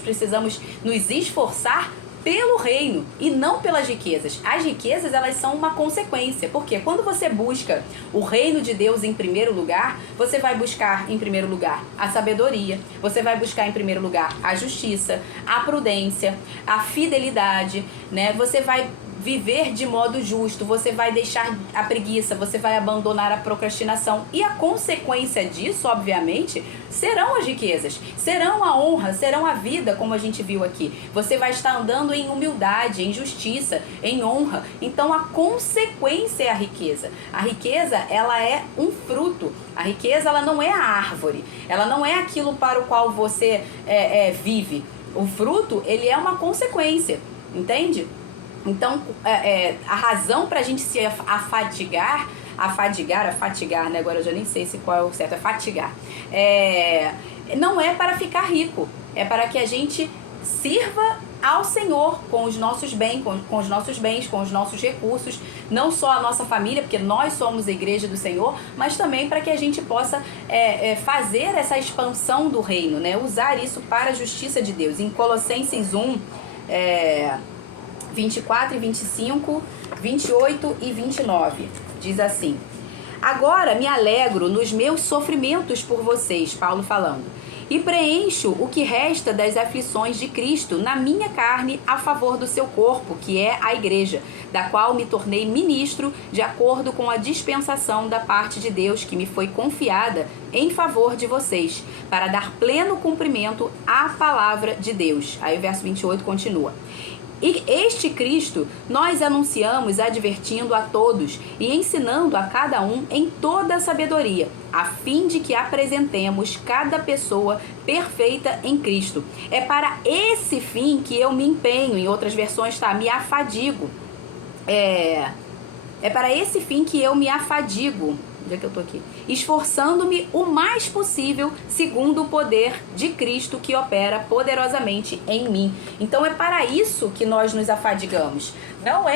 precisamos nos esforçar pelo reino e não pelas riquezas. As riquezas, elas são uma consequência. Porque quando você busca o reino de Deus em primeiro lugar, você vai buscar em primeiro lugar a sabedoria, você vai buscar em primeiro lugar a justiça, a prudência, a fidelidade, né? Você vai viver de modo justo, você vai deixar a preguiça, você vai abandonar a procrastinação. E a consequência disso, obviamente, serão as riquezas, serão a honra, serão a vida, como a gente viu aqui. Você vai estar andando em humildade, em justiça, em honra. Então a consequência é a riqueza. A riqueza, ela é um fruto. A riqueza, ela não é a árvore, ela não é aquilo para o qual você vive. O fruto, ele é uma consequência, entende? Então, a razão para a gente se afadigar, né? Agora eu já nem sei qual é o certo, é fatigar. Não é para ficar rico, é para que a gente sirva ao Senhor com os nossos bens, com os nossos recursos, não só a nossa família, porque nós somos a igreja do Senhor, mas também para que a gente possa fazer essa expansão do reino, né? Usar isso para a justiça de Deus. Em Colossenses 1, 24 e 25, 28 e 29, diz assim: agora me alegro nos meus sofrimentos por vocês, Paulo falando, e preencho o que resta das aflições de Cristo na minha carne a favor do seu corpo, que é a igreja, da qual me tornei ministro de acordo com a dispensação da parte de Deus que me foi confiada em favor de vocês, para dar pleno cumprimento à palavra de Deus. Aí o verso 28 continua: e este Cristo nós anunciamos advertindo a todos e ensinando a cada um em toda a sabedoria, a fim de que apresentemos cada pessoa perfeita em Cristo. É para esse fim que eu me empenho, em outras versões está, me afadigo. É para esse fim que eu me afadigo. Onde é que eu tô aqui? Esforçando-me o mais possível segundo o poder de Cristo que opera poderosamente em mim. Então é para isso que nós nos afadigamos. Não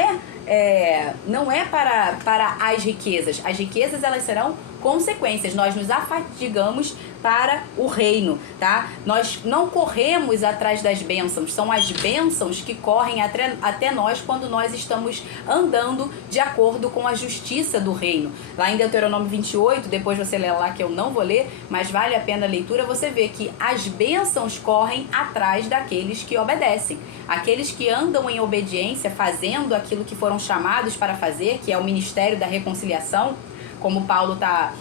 é para as riquezas. As riquezas, elas serão consequências. Nós nos afadigamos para o reino, tá? Nós não corremos atrás das bênçãos, são as bênçãos que correm até nós quando nós estamos andando de acordo com a justiça do reino. Lá em Deuteronômio 28, depois você lê lá, que eu não vou ler, mas vale a pena a leitura, você vê que as bênçãos correm atrás daqueles que obedecem. Aqueles que andam em obediência, fazendo aquilo que foram chamados para fazer, que é o ministério da reconciliação, como Paulo está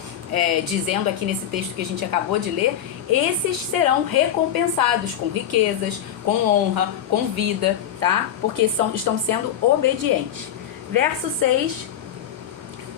dizendo aqui nesse texto que a gente acabou de ler, esses serão recompensados com riquezas, com honra, com vida, tá? Porque estão sendo obedientes. Verso 6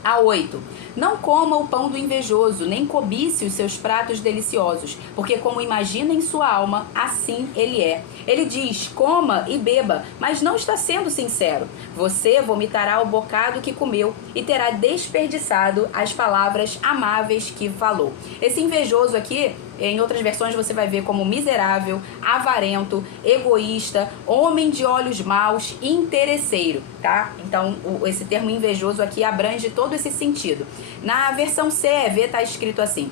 a 8. Não coma o pão do invejoso, nem cobice os seus pratos deliciosos, porque como imagina em sua alma, assim ele é. Ele diz, coma e beba, mas não está sendo sincero. Você vomitará o bocado que comeu e terá desperdiçado as palavras amáveis que falou. Esse invejoso aqui, em outras versões você vai ver como miserável, avarento, egoísta, homem de olhos maus e interesseiro, tá? Então, esse termo invejoso aqui abrange todo esse sentido. Na versão CEV tá escrito assim,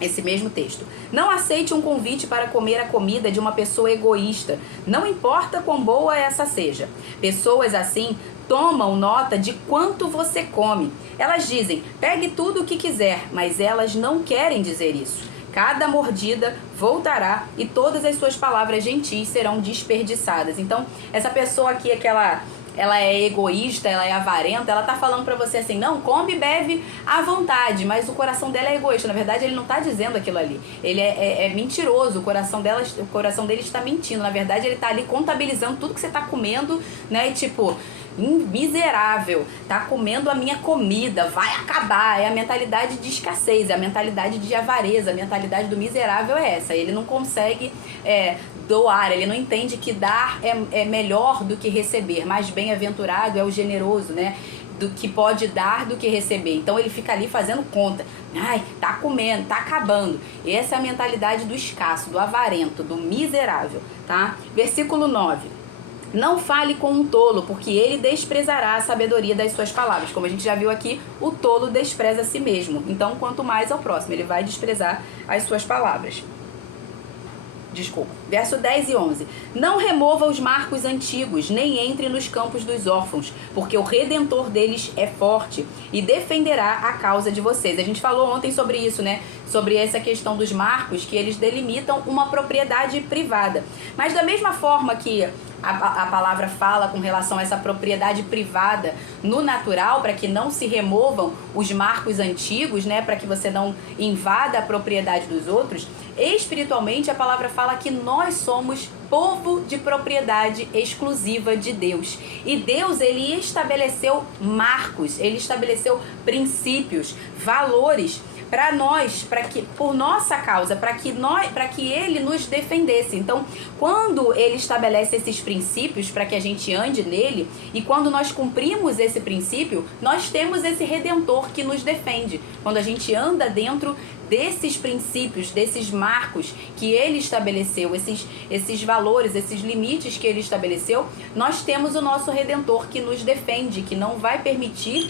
esse mesmo texto: não aceite um convite para comer a comida de uma pessoa egoísta, não importa quão boa essa seja. Pessoas assim tomam nota de quanto você come. Elas dizem, pegue tudo o que quiser, mas elas não querem dizer isso. Cada mordida voltará e todas as suas palavras gentis serão desperdiçadas. Então, essa pessoa aqui, ela é egoísta, ela é avarenta, ela tá falando pra você assim, não, come e bebe à vontade, mas o coração dela é egoísta. Na verdade, ele não tá dizendo aquilo ali. Ele é mentiroso, o coração dele está mentindo. Na verdade, ele tá ali contabilizando tudo que você tá comendo, né? E tipo, miserável, tá comendo a minha comida, vai acabar. É a mentalidade de escassez, é a mentalidade de avareza, a mentalidade do miserável é essa. Ele não consegue doar, ele não entende que dar é melhor do que receber, mais bem-aventurado é o generoso, né? Do que pode dar do que receber. Então ele fica ali fazendo conta. Ai, tá comendo, tá acabando. Essa é a mentalidade do escasso, do avarento, do miserável, tá? Versículo 9. Não fale com um tolo, porque ele desprezará a sabedoria das suas palavras. Como a gente já viu aqui, o tolo despreza a si mesmo. Então, quanto mais ao próximo, ele vai desprezar as suas palavras. Verso 10 e 11. Não remova os marcos antigos, nem entre nos campos dos órfãos, porque o Redentor deles é forte e defenderá a causa de vocês. A gente falou ontem sobre isso, né? Sobre essa questão dos marcos, que eles delimitam uma propriedade privada. Mas da mesma forma que a palavra fala com relação a essa propriedade privada no natural, para que não se removam os marcos antigos, né, para que você não invada a propriedade dos outros, espiritualmente a palavra fala que nós somos povo de propriedade exclusiva de Deus. E Deus, ele estabeleceu marcos, ele estabeleceu princípios, valores para nós, para que por nossa causa, para que ele nos defendesse. Então, quando ele estabelece esses princípios para que a gente ande nele, e quando nós cumprimos esse princípio, nós temos esse redentor que nos defende. Quando a gente anda dentro desses princípios, desses marcos que ele estabeleceu, esses valores, esses limites que ele estabeleceu, nós temos o nosso redentor que nos defende, que não vai permitir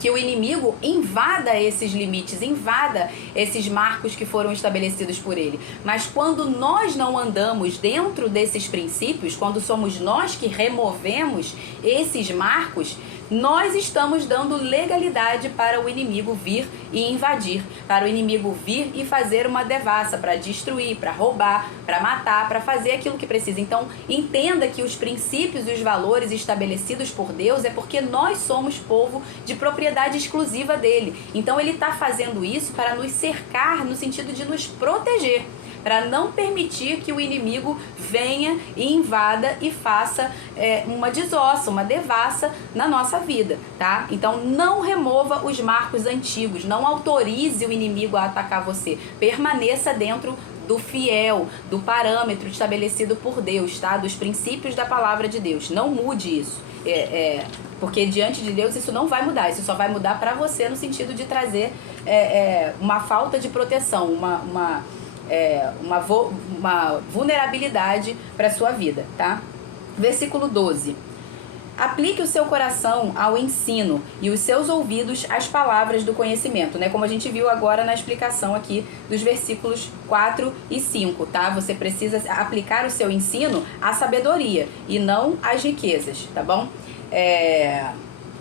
que o inimigo invada esses limites, invada esses marcos que foram estabelecidos por ele. Mas quando nós não andamos dentro desses princípios, quando somos nós que removemos esses marcos, nós estamos dando legalidade para o inimigo vir e invadir, para o inimigo vir e fazer uma devassa, para destruir, para roubar, para matar, para fazer aquilo que precisa. Então, entenda que os princípios e os valores estabelecidos por Deus é porque nós somos povo de propriedade exclusiva dele. Então, ele está fazendo isso para nos cercar, no sentido de nos proteger, para não permitir que o inimigo venha e invada e faça uma desossa, uma devassa na nossa vida, tá? Então não remova os marcos antigos, não autorize o inimigo a atacar você, permaneça dentro do fiel, do parâmetro estabelecido por Deus, tá? Dos princípios da palavra de Deus, não mude isso. Porque diante de Deus isso não vai mudar, isso só vai mudar para você no sentido de trazer uma falta de proteção, uma vulnerabilidade para a sua vida, tá? Versículo 12. Aplique o seu coração ao ensino e os seus ouvidos às palavras do conhecimento, né? Como a gente viu agora na explicação aqui dos versículos 4 e 5, tá? Você precisa aplicar o seu ensino à sabedoria e não às riquezas, tá bom?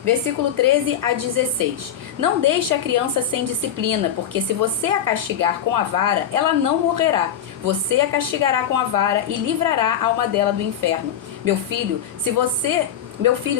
Versículo 13 a 16. Não deixe a criança sem disciplina, porque se você a castigar com a vara, ela não morrerá. Você a castigará com a vara e livrará a alma dela do inferno. Meu filho,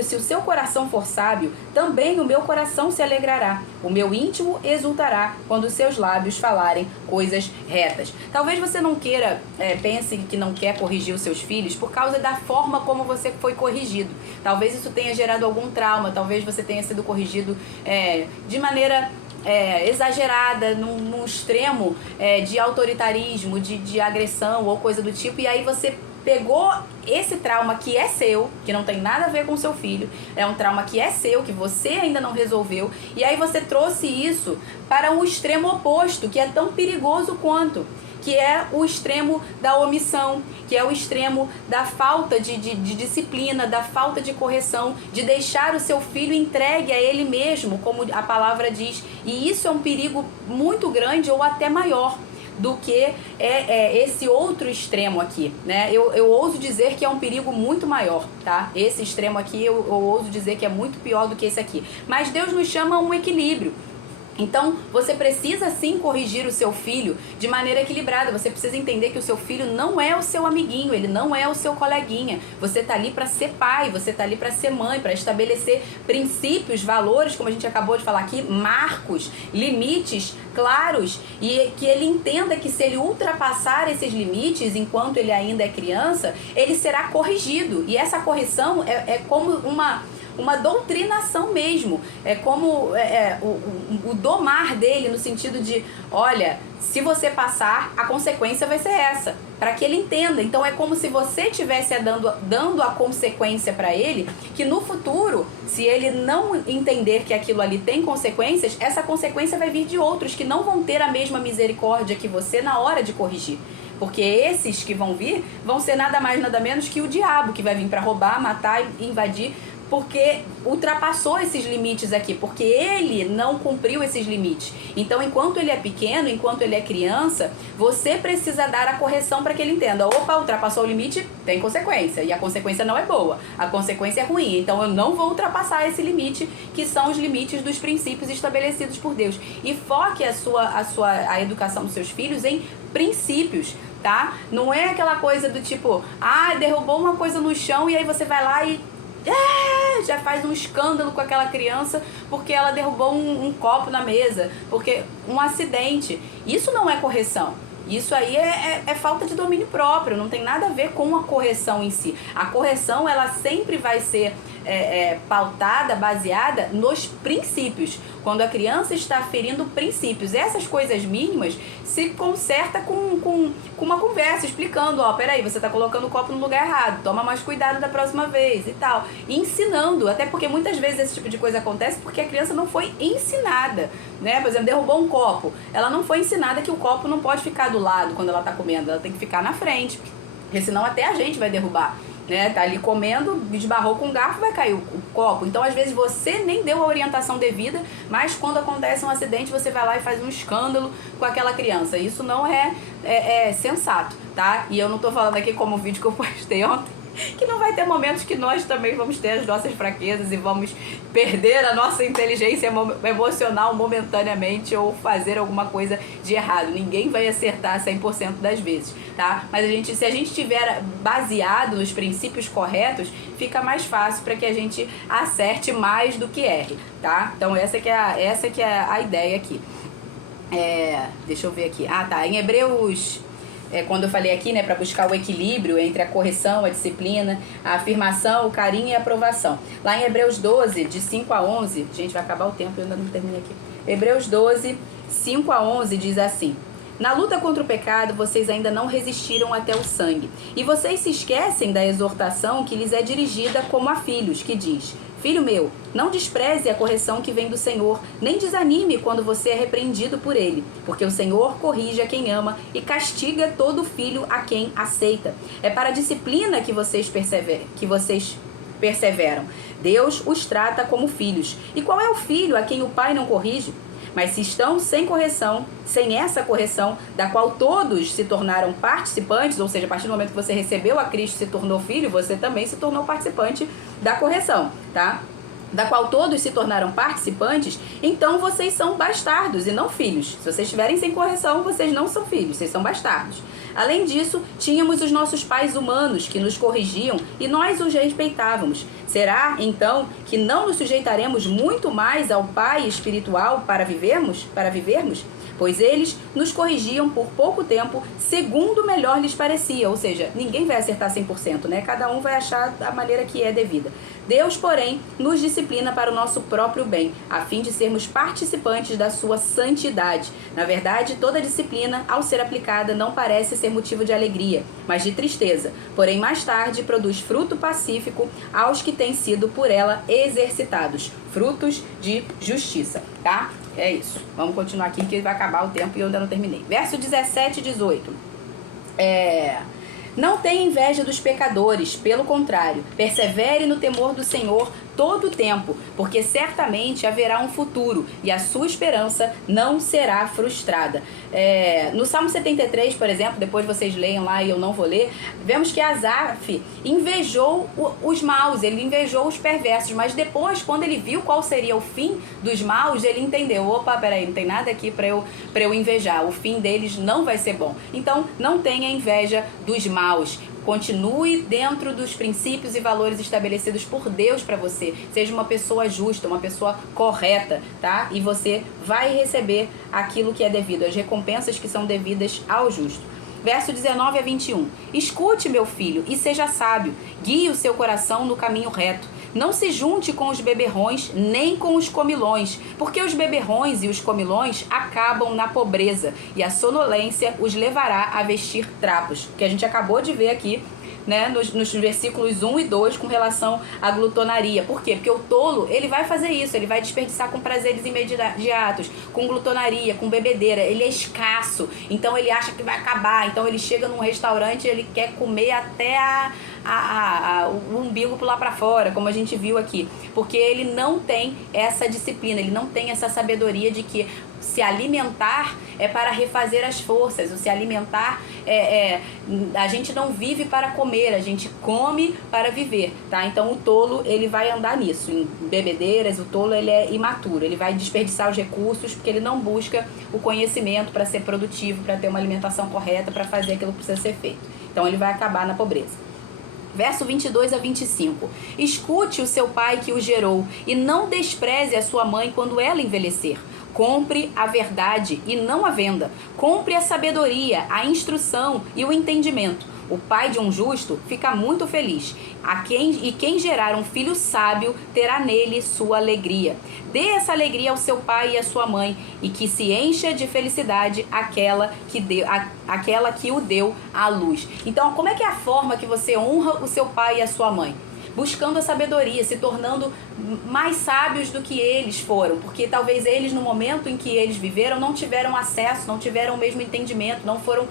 se o seu coração for sábio, também o meu coração se alegrará. O meu íntimo exultará quando os seus lábios falarem coisas retas. Talvez você não queira, pense que não quer corrigir os seus filhos por causa da forma como você foi corrigido. Talvez isso tenha gerado algum trauma, talvez você tenha sido corrigido de maneira exagerada, num extremo de autoritarismo, de agressão ou coisa do tipo, e aí você pegou esse trauma que é seu, que não tem nada a ver com seu filho, é um trauma que é seu, que você ainda não resolveu, e aí você trouxe isso para um extremo oposto, que é tão perigoso quanto, que é o extremo da omissão, que é o extremo da falta de disciplina, da falta de correção, de deixar o seu filho entregue a ele mesmo, como a palavra diz. E isso é um perigo muito grande ou até maior do que esse outro extremo aqui, né? Eu ouso dizer que é um perigo muito maior, tá? Esse extremo aqui eu ouso dizer que é muito pior do que esse aqui. Mas Deus nos chama a um equilíbrio. Então, você precisa sim corrigir o seu filho de maneira equilibrada. Você precisa entender que o seu filho não é o seu amiguinho, ele não é o seu coleguinha. Você tá ali para ser pai, você tá ali para ser mãe, para estabelecer princípios, valores, como a gente acabou de falar aqui, marcos, limites claros, e que ele entenda que se ele ultrapassar esses limites enquanto ele ainda é criança, ele será corrigido. E essa correção é como uma doutrinação mesmo. É como o domar dele, no sentido de, olha, se você passar, a consequência vai ser essa, para que ele entenda. Então é como se você estivesse dando a consequência para ele, que no futuro, se ele não entender que aquilo ali tem consequências, essa consequência vai vir de outros que não vão ter a mesma misericórdia que você na hora de corrigir. Porque esses que vão vir vão ser nada mais, nada menos que o diabo, que vai vir para roubar, matar e invadir, porque ultrapassou esses limites aqui, porque ele não cumpriu esses limites. Então, enquanto ele é pequeno, enquanto ele é criança, você precisa dar a correção para que ele entenda. Opa, ultrapassou o limite, tem consequência, e a consequência não é boa, a consequência é ruim. Então, eu não vou ultrapassar esse limite, que são os limites dos princípios estabelecidos por Deus. E foque a educação dos seus filhos em princípios, tá? Não é aquela coisa do tipo, derrubou uma coisa no chão e aí você vai lá e já faz um escândalo com aquela criança porque ela derrubou um copo na mesa, porque um acidente. Isso não é correção. Isso aí é falta de domínio próprio, não tem nada a ver com a correção em si. A correção, ela sempre vai ser pautada, baseada nos princípios. Quando a criança está ferindo princípios, essas coisas mínimas se conserta com uma conversa, explicando, peraí, você está colocando o copo no lugar errado, toma mais cuidado da próxima vez e tal. E ensinando, até porque muitas vezes esse tipo de coisa acontece porque a criança não foi ensinada, né? Por exemplo, derrubou um copo, ela não foi ensinada que o copo não pode ficar do lado quando ela está comendo, ela tem que ficar na frente, porque senão até a gente vai derrubar. Né, tá ali comendo, esbarrou com o garfo, vai cair o copo. Então, às vezes, você nem deu a orientação devida, mas quando acontece um acidente, você vai lá e faz um escândalo com aquela criança. Isso não é sensato, tá? E eu não tô falando aqui como o vídeo que eu postei ontem, que não vai ter momentos que nós também vamos ter as nossas fraquezas e vamos perder a nossa inteligência emocional momentaneamente ou fazer alguma coisa de errado. Ninguém vai acertar 100% das vezes, tá? Mas se a gente estiver baseado nos princípios corretos, fica mais fácil para que a gente acerte mais do que erre, tá? Então essa que é a ideia aqui. Deixa eu ver aqui. Em Hebreus... quando eu falei aqui, né, para buscar o equilíbrio entre a correção, a disciplina, a afirmação, o carinho e a aprovação. Lá em Hebreus 12, de 5 a 11, gente, vai acabar o tempo, eu ainda não terminei aqui. Hebreus 12, 5 a 11 diz assim: na luta contra o pecado, vocês ainda não resistiram até o sangue. E vocês se esquecem da exortação que lhes é dirigida como a filhos, que diz: filho meu, não despreze a correção que vem do Senhor, nem desanime quando você é repreendido por ele, porque o Senhor corrige a quem ama e castiga todo filho a quem aceita. É para a disciplina que vocês perseveram. Deus os trata como filhos. E qual é o filho a quem o pai não corrige? Mas se estão sem correção, sem essa correção, da qual todos se tornaram participantes, ou seja, a partir do momento que você recebeu a Cristo e se tornou filho, você também se tornou participante da correção, tá? Da qual todos se tornaram participantes, então vocês são bastardos e não filhos. Se vocês estiverem sem correção, vocês não são filhos, vocês são bastardos. Além disso, tínhamos os nossos pais humanos que nos corrigiam e nós os respeitávamos. Será, então, que não nos sujeitaremos muito mais ao Pai espiritual para vivermos? Pois eles nos corrigiam por pouco tempo, segundo melhor lhes parecia. Ou seja, ninguém vai acertar 100%, né? Cada um vai achar a maneira que é devida. Deus, porém, nos disciplina para o nosso próprio bem, a fim de sermos participantes da sua santidade. Na verdade, toda disciplina, ao ser aplicada, não parece ser motivo de alegria, mas de tristeza. Porém, mais tarde, produz fruto pacífico aos que têm sido por ela exercitados, frutos de justiça, tá? É isso. Vamos continuar aqui que vai acabar o tempo e eu ainda não terminei. Verso 17 e 18. Não tenha inveja dos pecadores, pelo contrário, persevere no temor do Senhor todo o tempo, porque certamente haverá um futuro e a sua esperança não será frustrada. No Salmo 73, por exemplo, depois vocês leiam lá e eu não vou ler, vemos que Asaf invejou os maus, ele invejou os perversos, mas depois, quando ele viu qual seria o fim dos maus, ele entendeu, opa, peraí, não tem nada aqui para eu invejar, o fim deles não vai ser bom. Então, não tenha inveja dos maus. Continue dentro dos princípios e valores estabelecidos por Deus para você. Seja uma pessoa justa, uma pessoa correta, tá? E você vai receber aquilo que é devido, as recompensas que são devidas ao justo. Verso 19 a 21. Escute, meu filho, e seja sábio. Guie o seu coração no caminho reto. Não se junte com os beberrões, nem com os comilões, porque os beberrões e os comilões acabam na pobreza, e a sonolência os levará a vestir trapos, que a gente acabou de ver aqui, né, nos versículos 1 e 2 com relação à glutonaria. Por quê? Porque o tolo, ele vai fazer isso, ele vai desperdiçar com prazeres imediatos, com glutonaria, com bebedeira, ele é escasso, então ele acha que vai acabar, então ele chega num restaurante e ele quer comer até o umbigo pular para fora, como a gente viu aqui, porque ele não tem essa disciplina, ele não tem essa sabedoria de que se alimentar é para refazer as forças, o se alimentar a gente não vive para comer, a gente come para viver, tá? Então o tolo, ele vai andar nisso, em bebedeiras, o tolo, ele é imaturo, ele vai desperdiçar os recursos porque ele não busca o conhecimento para ser produtivo, para ter uma alimentação correta, para fazer aquilo que precisa ser feito. Então ele vai acabar na pobreza. Verso 22 a 25. Escute o seu pai que o gerou e não despreze a sua mãe quando ela envelhecer. Compre a verdade e não a venda. Compre a sabedoria, a instrução e o entendimento. O pai de um justo fica muito feliz. Quem gerar um filho sábio terá nele sua alegria. Dê essa alegria ao seu pai e à sua mãe, e que se encha de felicidade aquela que o deu à luz. Então, como é que é a forma que você honra o seu pai e a sua mãe? Buscando a sabedoria, se tornando mais sábios do que eles foram, porque talvez eles, no momento em que eles viveram, não tiveram acesso, não tiveram o mesmo entendimento, não foram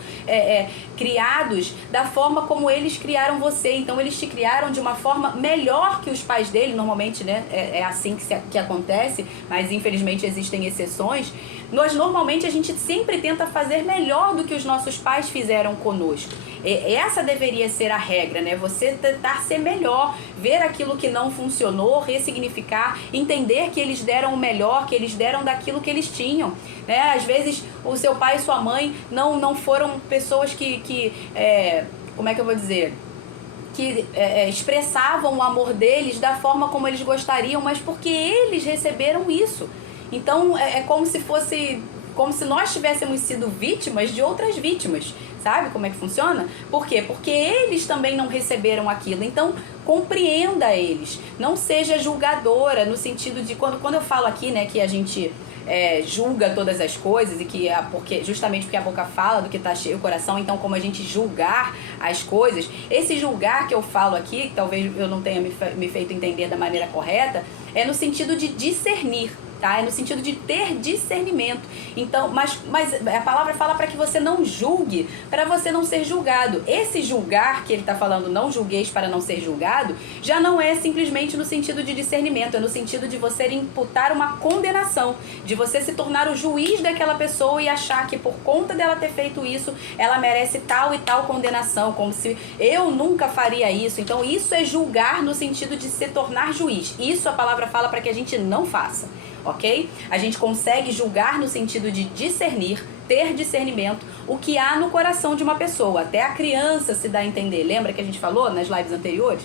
criados da forma como eles criaram você. Então eles te criaram de uma forma melhor que os pais dele, normalmente, né? É assim que acontece, mas infelizmente existem exceções. Normalmente a gente sempre tenta fazer melhor do que os nossos pais fizeram conosco. Essa deveria ser a regra, né? Você tentar ser melhor, ver aquilo que não funcionou, ressignificar, entender que eles deram o melhor, que eles deram daquilo que eles tinham, né? Às vezes o seu pai e sua mãe não foram pessoas que como é que eu vou dizer? Que expressavam o amor deles da forma como eles gostariam, mas porque eles receberam isso. Então é como se nós tivéssemos sido vítimas de outras vítimas. Sabe como é que funciona? Por quê? Porque eles também não receberam aquilo. Então, compreenda eles. Não seja julgadora, no sentido de... Quando eu falo aqui, né, que a gente julga todas as coisas, e que justamente porque a boca fala do que está cheio o coração, então como a gente julgar as coisas, esse julgar que eu falo aqui, que talvez eu não tenha me feito entender da maneira correta, é no sentido de discernir. Tá? É no sentido de ter discernimento. Então, mas a palavra fala para que você não julgue, para você não ser julgado. Esse julgar que ele está falando, não julgueis para não ser julgado, já não é simplesmente no sentido de discernimento, é no sentido de você imputar uma condenação, de você se tornar o juiz daquela pessoa e achar que por conta dela ter feito isso, ela merece tal e tal condenação, como se eu nunca faria isso. Então isso é julgar no sentido de se tornar juiz. Isso a palavra fala para que a gente não faça. Ok? A gente consegue julgar no sentido de discernir, ter discernimento, o que há no coração de uma pessoa. Até a criança se dá a entender. Lembra que a gente falou nas lives anteriores?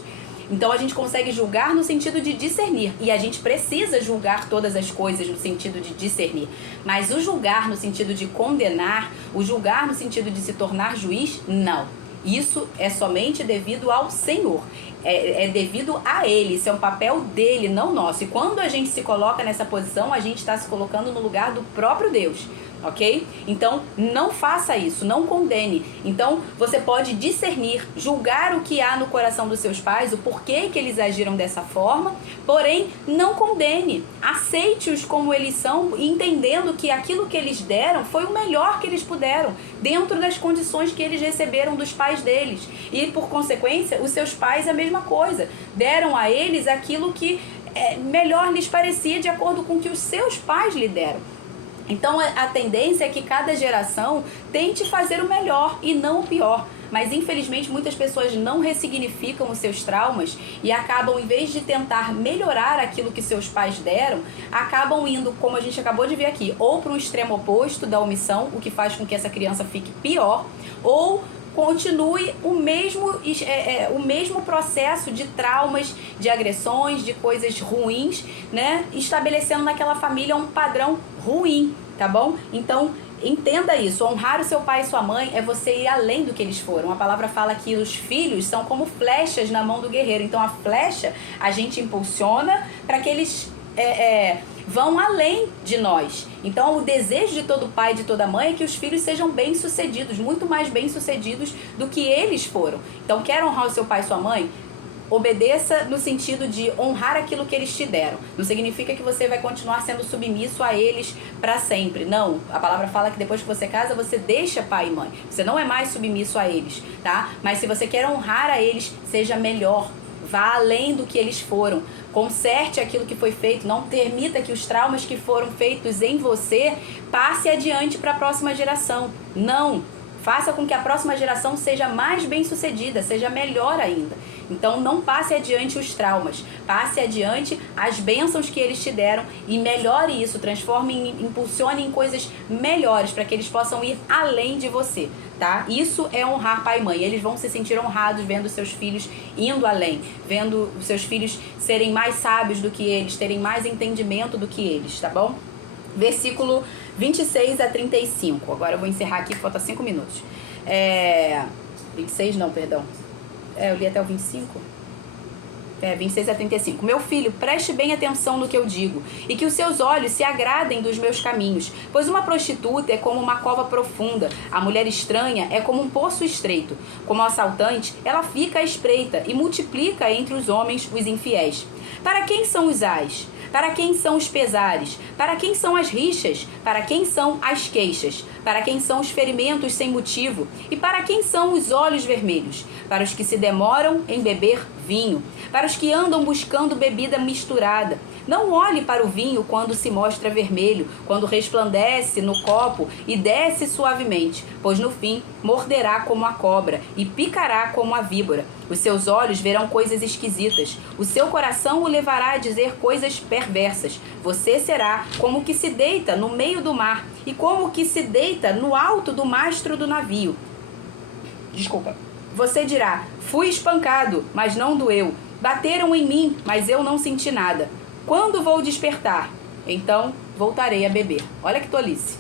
Então a gente consegue julgar no sentido de discernir. E a gente precisa julgar todas as coisas no sentido de discernir. Mas o julgar no sentido de condenar, o julgar no sentido de se tornar juiz, não. Isso é somente devido ao Senhor. É devido a Ele, isso é um papel dele, não nosso. E quando a gente se coloca nessa posição, a gente está se colocando no lugar do próprio Deus, ok? Então, não faça isso, não condene. Então, você pode discernir, julgar o que há no coração dos seus pais, o porquê que eles agiram dessa forma, porém, não condene. Aceite-os como eles são, entendendo que aquilo que eles deram foi o melhor que eles puderam, dentro das condições que eles receberam dos pais deles. E, por consequência, os seus pais a mesma coisa. Deram a eles aquilo que melhor lhes parecia de acordo com o que os seus pais lhe deram. Então a tendência é que cada geração tente fazer o melhor e não o pior. Mas infelizmente muitas pessoas não ressignificam os seus traumas e acabam, em vez de tentar melhorar aquilo que seus pais deram, acabam indo, como a gente acabou de ver aqui, ou para um extremo oposto da omissão, o que faz com que essa criança fique pior, ou continue o mesmo processo de traumas, de agressões, de coisas ruins, né? Estabelecendo naquela família um padrão ruim, tá bom? Então, entenda isso, honrar o seu pai e sua mãe é você ir além do que eles foram. A palavra fala que os filhos são como flechas na mão do guerreiro. Então a flecha a gente impulsiona para que eles vão além de nós. Então o desejo de todo pai e de toda mãe é que os filhos sejam bem-sucedidos, muito mais bem-sucedidos do que eles foram. Então quer honrar o seu pai e sua mãe? Obedeça no sentido de honrar aquilo que eles te deram. Não significa que você vai continuar sendo submisso a eles para sempre. Não. A palavra fala que depois que você casa, você deixa pai e mãe. Você não é mais submisso a eles, tá? Mas se você quer honrar a eles, seja melhor. Vá além do que eles foram. Conserte aquilo que foi feito. Não permita que os traumas que foram feitos em você passe adiante para a próxima geração. Não. Faça com que a próxima geração seja mais bem-sucedida, seja melhor ainda. Então não passe adiante os traumas, passe adiante as bênçãos que eles te deram e melhore isso, transforme, impulsione em coisas melhores para que eles possam ir além de você, tá? Isso é honrar pai e mãe. Eles vão se sentir honrados vendo seus filhos indo além, vendo seus filhos serem mais sábios do que eles, terem mais entendimento do que eles, tá bom? Versículo 26 a 35. Agora eu vou encerrar aqui, falta 5 minutos. 26 não, perdão. Eu li até o 25. 26 a 35. Meu filho, preste bem atenção no que eu digo, e que os seus olhos se agradem dos meus caminhos, pois uma prostituta é como uma cova profunda, a mulher estranha é como um poço estreito. Como assaltante, ela fica à espreita e multiplica entre os homens os infiéis. Para quem são os ais? Para quem são os pesares? Para quem são as rixas? Para quem são as queixas? Para quem são os ferimentos sem motivo? E para quem são os olhos vermelhos? Para os que se demoram em beber vinho, para os que andam buscando bebida misturada. Não olhe para o vinho quando se mostra vermelho, quando resplandece no copo e desce suavemente, pois no fim morderá como a cobra e picará como a víbora. Os seus olhos verão coisas esquisitas, o seu coração o levará a dizer coisas perversas. Você será como o que se deita no meio do mar e como o que se deita no alto do mastro do navio. Você dirá: fui espancado, mas não doeu. Bateram em mim, mas eu não senti nada. Quando vou despertar? Então voltarei a beber. Olha que tolice.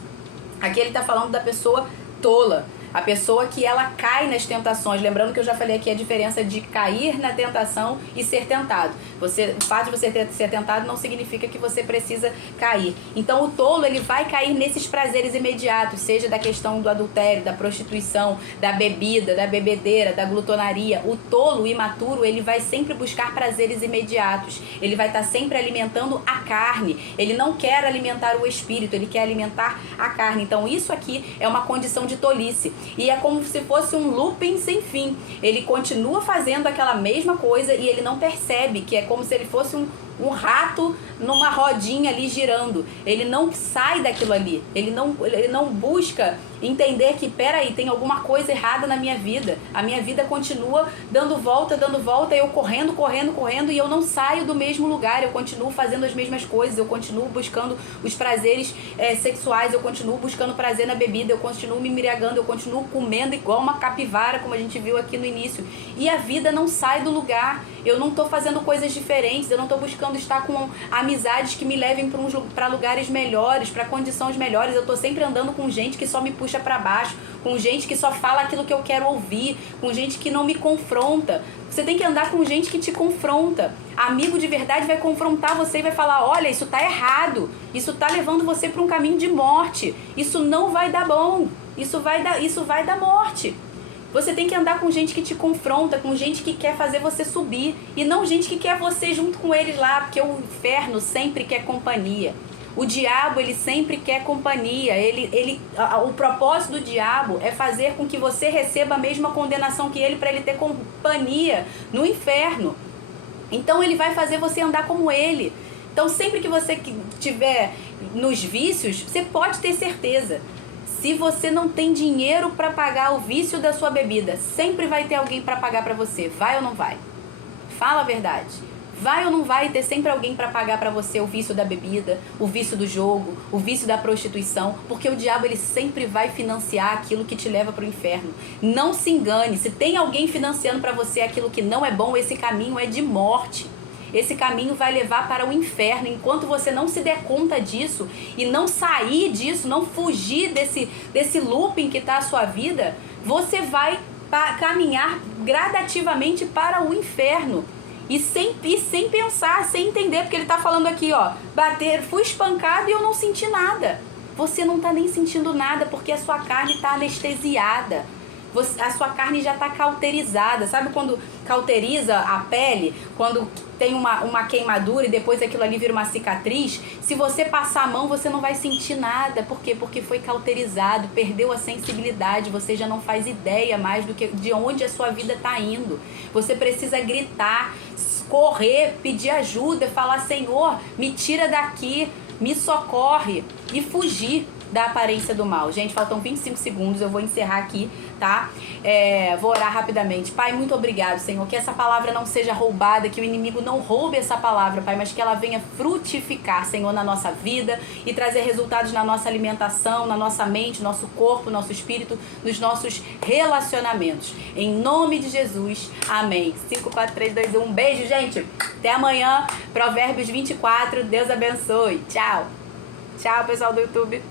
Aqui ele está falando da pessoa tola. A pessoa que ela cai nas tentações. Lembrando que eu já falei aqui a diferença de cair na tentação e ser tentado. O fato de você ser tentado não significa que você precisa cair. Então o tolo, ele vai cair nesses prazeres imediatos, seja da questão do adultério, da prostituição, da bebida, da bebedeira, da glutonaria. O tolo, o imaturo, ele vai sempre buscar prazeres imediatos. Ele vai estar sempre alimentando a carne. Ele não quer alimentar o espírito, ele quer alimentar a carne. Então isso aqui é uma condição de tolice. E é como se fosse um looping sem fim. Ele continua fazendo aquela mesma coisa e ele não percebe que é como se ele fosse um rato numa rodinha ali girando. Ele não sai daquilo ali. Ele não busca entender que, peraí, tem alguma coisa errada na minha vida. A minha vida continua dando volta, eu correndo, e eu não saio do mesmo lugar. Eu continuo fazendo as mesmas coisas, eu continuo buscando os prazeres sexuais, eu continuo buscando prazer na bebida, eu continuo me embriagando, eu continuo comendo igual uma capivara, como a gente viu aqui no início. E a vida não sai do lugar. Eu não tô fazendo coisas diferentes, eu não tô buscando estar com amizades que me levem para lugares melhores, para condições melhores. Eu tô sempre andando com gente que só me puxa para baixo, com gente que só fala aquilo que eu quero ouvir, com gente que não me confronta. Você tem que andar com gente que te confronta. Amigo de verdade vai confrontar você e vai falar: olha, isso tá errado, isso tá levando você para um caminho de morte, isso não vai dar bom, isso vai dar morte. Você tem que andar com gente que te confronta, com gente que quer fazer você subir, e não gente que quer você junto com eles lá, porque o inferno sempre quer companhia. O diabo, ele sempre quer companhia. O propósito do diabo é fazer com que você receba a mesma condenação que ele, para ele ter companhia no inferno. Então ele vai fazer você andar como ele. Então sempre que você estiver nos vícios, você pode ter certeza. Se você não tem dinheiro para pagar o vício da sua bebida, sempre vai ter alguém para pagar para você. Vai ou não vai? Fala a verdade. Vai ou não vai ter sempre alguém para pagar para você o vício da bebida, o vício do jogo, o vício da prostituição? Porque o diabo, ele sempre vai financiar aquilo que te leva para o inferno. Não se engane. Se tem alguém financiando para você aquilo que não é bom, esse caminho é de morte. esse caminho vai levar para o inferno. Enquanto você não se der conta disso e não sair disso, não fugir desse looping que está a sua vida, você vai caminhar gradativamente para o inferno. E sem pensar, sem entender, porque ele está falando aqui, ó, fui espancado e eu não senti nada. Você não está nem sentindo nada porque a sua carne está anestesiada. A sua carne já está cauterizada. Sabe quando cauteriza a pele? Quando tem uma queimadura e depois aquilo ali vira uma cicatriz? Se você passar a mão, você não vai sentir nada. Por quê? Porque foi cauterizado, perdeu a sensibilidade. Você já não faz ideia mais de onde a sua vida está indo. Você precisa gritar, correr, pedir ajuda, falar: Senhor, me tira daqui, me socorre, e fugir da aparência do mal. Gente, faltam 25 segundos, eu vou encerrar aqui, tá? Vou orar rapidamente. Pai, muito obrigado, Senhor, que essa palavra não seja roubada, que o inimigo não roube essa palavra, Pai, mas que ela venha frutificar, Senhor, na nossa vida e trazer resultados na nossa alimentação, na nossa mente, nosso corpo, nosso espírito, nos nossos relacionamentos. Em nome de Jesus, amém. 5, 4, 3, 2, 1. Um beijo, gente. Até amanhã. Provérbios 24. Deus abençoe. Tchau. Tchau, pessoal do YouTube.